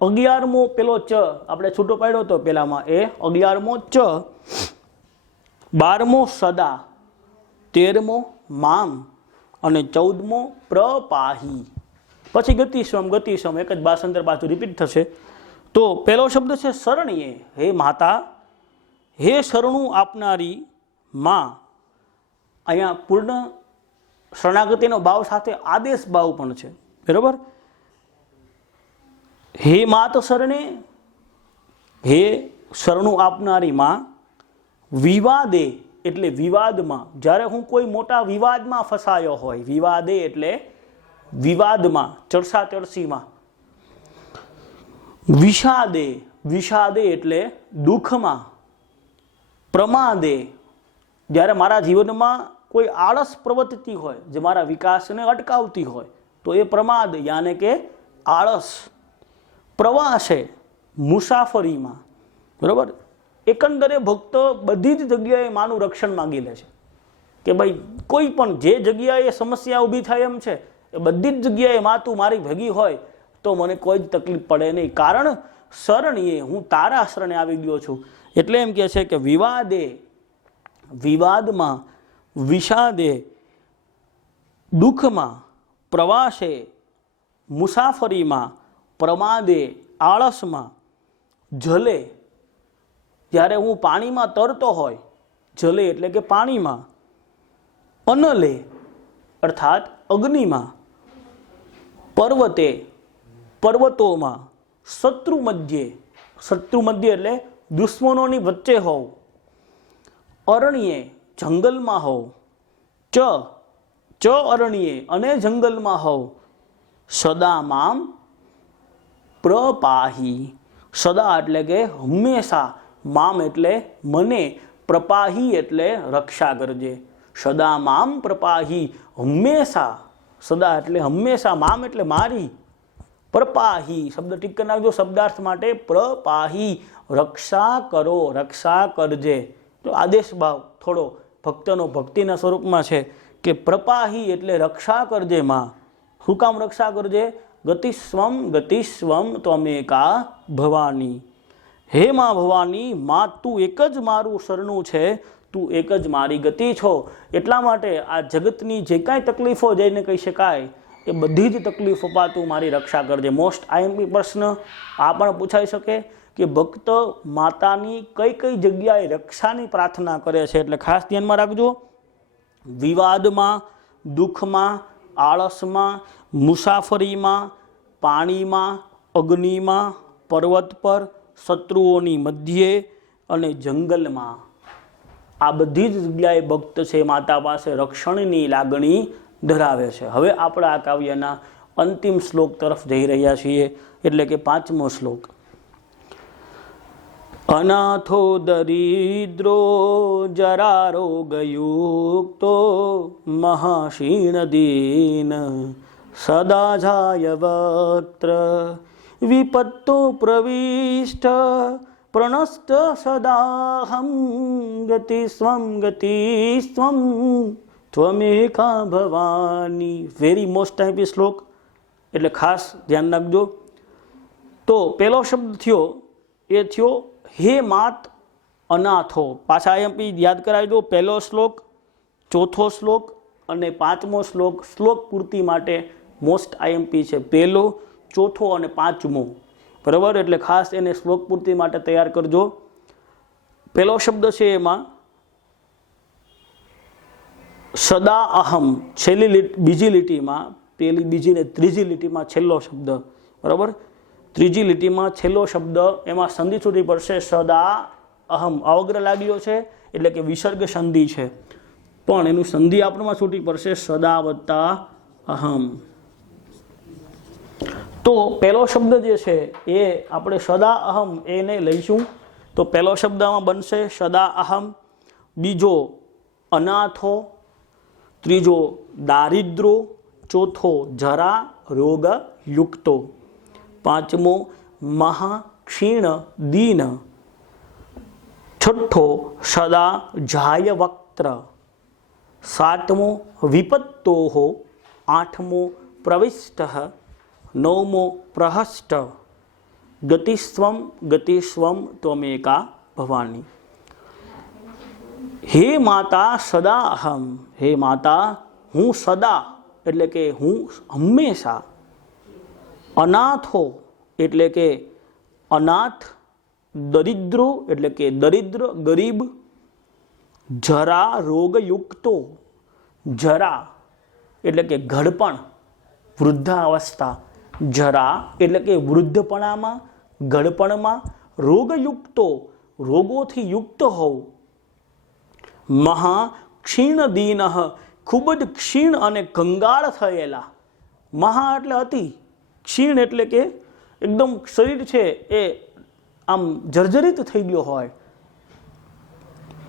11મો પેલો ચ આપણે છૂટો પાડ્યો હતો પેલામાં, એ 11મો ચ, 12મો સદા, 13મો મામ અને 14મો પ્રપાહી. પછી ગતિસ્વમ, ગતિસ્વમ એક જ ભાષાંતર પાછું રિપીટ થશે. તો પહેલો શબ્દ છે શરણીએ, હે માતા, હે શરણું આપનારી માં. અહીંયા પૂર્ણ શરણાગતિનો ભાવ સાથે આદેશ ભાવ પણ છે, બરાબર. હે માત શરણે, હે શરણું આપનારી માં. વિવાદે એટલે વિવાદમાં, જ્યારે હું કોઈ મોટા વિવાદમાં ફસાયો હોય, વિવાદે એટલે વિવાદમાં, ચરસા ચરસીમાં. વિષાદે, વિષાદે એટલે દુઃખમાં. પ્રમાદે, જ્યારે મારા જીવનમાં કોઈ આળસ પ્રવર્તતી હોય, જે મારા વિકાસને અટકાવતી હોય, તો એ પ્રમાદ યાને કે આળસ. પ્રવાસે, મુસાફરીમાં, બરાબર. એકંદરે ભક્તો બધી જ જગ્યાએ માનું રક્ષણ માંગી લે છે કે ભાઈ કોઈ પણ જે જગ્યાએ સમસ્યા ઊભી થાય એમ છે એ બધી જ જગ્યાએ માં તું મારી ભેગી હોય તો મને કોઈ જ તકલીફ પડે નહીં, કારણ શરણીએ, હું તારા શરણે આવી ગયો છું. એટલે એમ કહે છે કે વિવાદે, વિવાદમાં, વિષાદે, દુઃખમાં, પ્રવાસે, મુસાફરીમાં, પ્રમાદે, આળસમાં, જલે, જ્યારે હું પાણીમાં તરતો હોય, જલે એટલે કે પાણીમાં, અનલે અર્થાત અગ્નિમાં, પર્વતે, પર્વતોમાં, શત્રુ મધ્યે, શત્રુ મધ્ય એટલે દુશ્મનોની વચ્ચે હોવ, અરણ્યે જંગલમાં હોવ, ચ અરણ્યે અને જંગલમાં હોવ, સદા મામ પ્રપાહી. સદા એટલે કે હંમેશા, મામ એટલે મને, પ્રપાહી એટલે રક્ષા કરજે. સદા મામ પ્રપાહી, હંમેશા, સદા એટલે હંમેશા, મામ એટલે મારી, પ્રપાહી શબ્દ ટીક કરી નાખજો શબ્દાર્થ માટે. પ્રપાહી રક્ષા કરો, રક્ષા કરજે. તો આદેશ ભાવ થોડો ભક્તનો ભક્તિના સ્વરૂપમાં છે કે પ્રપાહી એટલે રક્ષા કરજે માં. શું કામ રક્ષા કરજે? ગતિસ્વમ ગતિસ્વમ ત્વમેકા ભવાની. હે માં ભવાની, માં તું એક જ મારું શરણું છે, તું એક જ મારી ગતિ છો. એટલા માટે આ જગતની જે કાંઈ તકલીફો જઈને કહી શકાય એ બધી જ તકલીફો પા તું મારી રક્ષા કરજે. મોસ્ટ આઈએમપી પ્રશ્ન આ પણ પૂછાઈ શકે કે ભક્ત માતાની કઈ કઈ જગ્યાએ રક્ષાની પ્રાર્થના કરે છે, એટલે ખાસ ધ્યાનમાં રાખજો. વિવાદમાં, દુઃખમાં, આળસમાં, મુસાફરીમાં, પાણીમાં, અગ્નિમાં, પર્વત પર, શત્રુઓની મધ્યે અને જંગલમાં. આ બધી જ જગ્યાએ ભક્ત છે માતા પાસે રક્ષણની લાગણી ધરાવે છે. હવે આપણે આ કાવ્યના અંતિમ શ્લોક તરફ જઈ રહ્યા છીએ, એટલે કે 5મો શ્લોક. અનાથો દરિદ્રો જરારોગયુક્તો મહાક્ષીણ દીન સદા જાય વક્ત્ર વિપત્તો પ્રવિષ્ટ પ્રણસ્ત સદાહમ ગતિ સ્વમ ત્વમેકા ભવાની. વેરી મોસ્ટ ટાઈપી શ્લોક, એટલે ખાસ ધ્યાન રાખજો. તો પહેલો શબ્દ થયો એ થયો હે માત અનાથો. પાછા આઈએમપી યાદ કરાવી દો. પહેલો શ્લોક, ચોથો શ્લોક અને પાંચમો શ્લોક શ્લોક પૂર્તિ માટે મોસ્ટ આઈએમપી છે. પહેલો, ચોથો અને પાંચમો, બરાબર. એટલે ખાસ એને શ્લોક પૂર્તિ માટે તૈયાર કરજો. પહેલો શબ્દ છે એમાં સદા અહમ, છેલ્લી બીજી લીટીમાં, પેલી બીજી ને ત્રીજી લીટીમાં છેલ્લો શબ્દ, બરાબર. ત્રીજી લીટીમાં છેલ્લો શબ્દ, એમાં સંધિ છૂટી પડશે સદા અહમ. અવગ્ર લાગ્યો છે એટલે કે વિસર્ગ સંધિ છે, પણ એનું સંધિ આપણમાં છૂટી પડશે સદા વત્તા અહમ. તો પહેલો શબ્દ જે છે એ આપણે સદા અહમ એને લઈશું. તો પહેલો શબ્દ આમાં બનશે સદા અહમ, બીજો અનાથો, ત્રીજો દારિદ્રો, ચોથો જરા રોગ યુક્તો, પાંચમો મહાક્ષીણ દીન, છઠ્ઠો સદા જાય વક્ત્ર, સાતમો વિપત્તોહો, આઠમો પ્રવિષ્ટ, નવમો પ્રહસ્ટ, ગતિસ્વમ ત્વમેકા ભવાની. હે માતા સદા અહમ, હે માતા હું સદા એટલે કે હું હંમેશા, અનાથો એટલે કે અનાથ, દરિદ્રો એટલે કે દરિદ્ર ગરીબ, જરા રોગયુક્તો, જરા એટલે કે ઘડપણ વૃદ્ધાવસ્થા, જરા એટલે કે વૃદ્ધપણામાં ઘડપણમાં, રોગયુક્તો રોગોથી યુક્ત હોવું, મહાક્ષીણ દીન ખૂબ જ ક્ષીણ અને કંગાળ થયેલા. મહા એટલે અતિ, ક્ષીણ એટલે કે એકદમ શરીર છે એ આમ જર્જરિત થઈ ગયો હોય,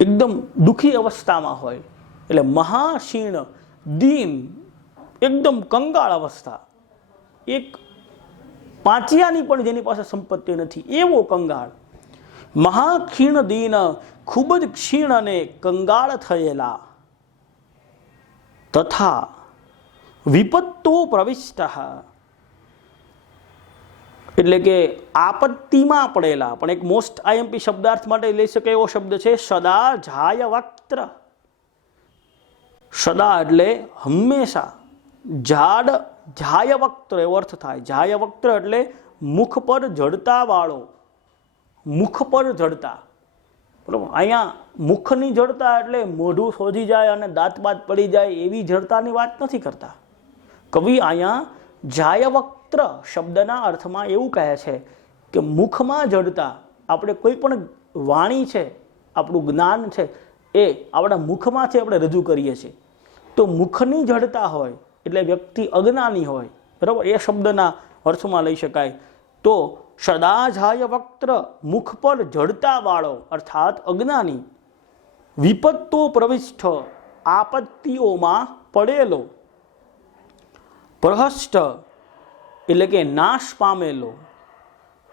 એકદમ દુઃખી અવસ્થામાં હોય, એટલે મહાક્ષીણ દીન એકદમ કંગાળ અવસ્થા, એક પાંચિયાની પણ જેની પાસે સંપત્તિ નથી એવો કંગાળ. મહાક્ષીણ દીન ખૂબ જ ક્ષીણ અને કંગાળ થયેલા, તથા વિપત્તો પ્રવિષ્ટ એટલે કે આપત્તિમાં પડેલા. પણ એક મોસ્ટ આઈએમપી શબ્દાર્થ માટે લઈ શકાય એવો શબ્દ છે સદા જાય વક્ત્ર. સદા એટલે હંમેશા, જાડ જાય વક્ત્ર એવો અર્થ થાય. જાય વક્ત્ર એટલે મુખ પર જડતા વાળો, મુખ પર જડતા, બરાબર. અહીંયા મુખની જડતા એટલે મોઢું સોજી જાય અને દાંત બાત પડી જાય એવી જડતાની વાત નથી કરતા કવિ. અહીંયા જાય વક્ત્ર શબ્દના અર્થમાં એવું કહે છે કે મુખમાં જડતા. આપણે કોઈ પણ વાણી છે, આપણું જ્ઞાન છે એ આપણા મુખમાંથી આપણે રજૂ કરીએ છીએ. તો મુખની જડતા હોય એટલે વ્યક્તિ અજ્ઞાની હોય, બરાબર. એ શબ્દના અર્થમાં લઈ શકાય. તો સદા જાય વક્ત્ર મુખ પર જડતા વાળો અર્થાત અજ્ઞાની, વિપત્તો પ્રવિષ્ટ આપત્તિઓમાં પડેલો, પ્રહસ્ટ એટલે કે નાશ પામેલો,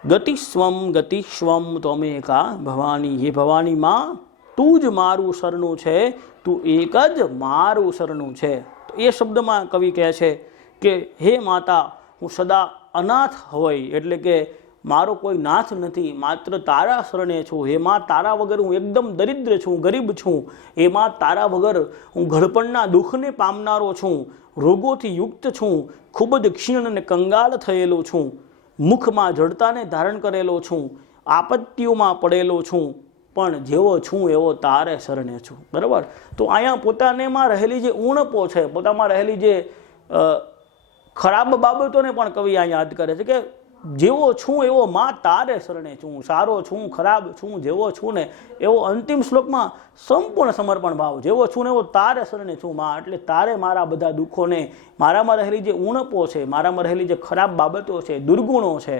ગતિસ્વમ ત્વમેકા ભવાની. હે ભવાની માં, તું જ મારું શરણું છે, તું એક જ મારું શરણું છે. તો એ શબ્દમાં કવિ કહે છે કે હે માતા હું સદા અનાથ હોય એટલે કે મારો કોઈ નાથ નથી, માત્ર તારા શરણે છું. હે માં, તારા વગર હું એકદમ દરિદ્ર છું, ગરીબ છું. હે માં, તારા વગર હું ઘડપણના દુઃખને પામનારો છું, રોગોથી યુક્ત છું, ખૂબ જ ક્ષીણ અને કંગાળ થયેલો છું, મુખમાં જડતાને ધારણ કરેલો છું, આપત્તિઓમાં પડેલો છું, પણ જેવો છું એવો તારે શરણે છું, બરાબર. તો અહીંયા પોતાનેમાં રહેલી જે ઉણપો છે, પોતામાં રહેલી જે ખરાબ બાબતોને પણ કવિ અહીંયા યાદ કરે છે કે જેવો છું એવો માં તારે શરણે છું, સારો છું, ખરાબ છું, જેવો છું ને એવો. અંતિમ શ્લોકમાં સંપૂર્ણ સમર્પણ ભાવ, જેવો છું ને એવો તારે શરણે છું માં. એટલે તારે મારા બધા દુઃખોને, મારામાં રહેલી જે ઉણપો છે, મારામાં રહેલી જે ખરાબ બાબતો છે, દુર્ગુણો છે,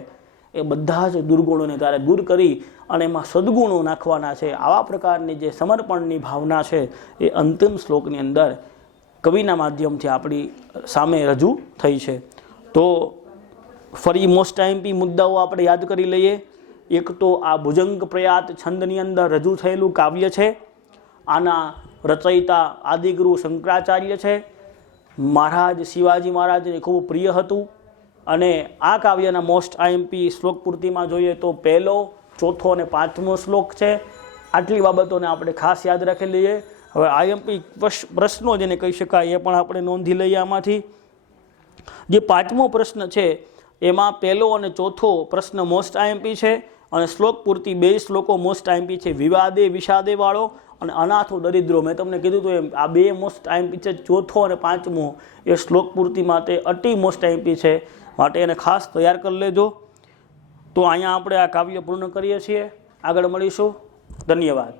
એ બધા જ દુર્ગુણોને તારે દૂર કરી અને એમાં સદગુણો નાખવાના છે. આવા પ્રકારની જે સમર્પણની ભાવના છે એ અંતિમ શ્લોકની અંદર કવિના માધ્યમથી આપણી સામે રજૂ થઈ છે. તો ફરી મોસ્ટ આઈએમપી મુદ્દાઓ આપણે યાદ કરી લઈએ. એક તો આ ભુજંગ પ્રયાત છંદની અંદર રજૂ થયેલું કાવ્ય છે. આના રચયિતા આદિગુરુ શંકરાચાર્ય છે. મહારાજ શિવાજી મહારાજને ખૂબ પ્રિય હતું અને આ કાવ્યના મોસ્ટ આઈએમપી શ્લોક પૂર્તિમાં જોઈએ તો પહેલો, ચોથો અને પાંચમો શ્લોક છે. આટલી બાબતોને આપણે ખાસ યાદ રાખી લઈએ. હવે આઈએમપી પ્રશ્નો જેને કહી શકાય એ પણ આપણે નોંધી લઈએ. આમાંથી જે પાંચમો પ્રશ્ન છે એમાં પહેલો અને ચોથો પ્રશ્ન મોસ્ટ આઈએમપી છે અને શ્લોક પૂર્તિ 2 શ્લોકો મોસ્ટ આઈએમપી છે. વિવાદે વિષાદે વાળો અને અનાથો દરિદ્રો. મેં તમને કીધું હતું એમ આ 2 મોસ્ટ આઈએમપી છે. ચોથો અને પાંચમો એ શ્લોક પૂર્તિ માટે અતિ મોસ્ટ આઈએમપી છે, માટે એને ખાસ તૈયાર કરી લેજો. તો અહીંયા આપણે આ કાવ્ય પૂર્ણ કરીએ છીએ. આગળ મળીશું. ધન્યવાદ.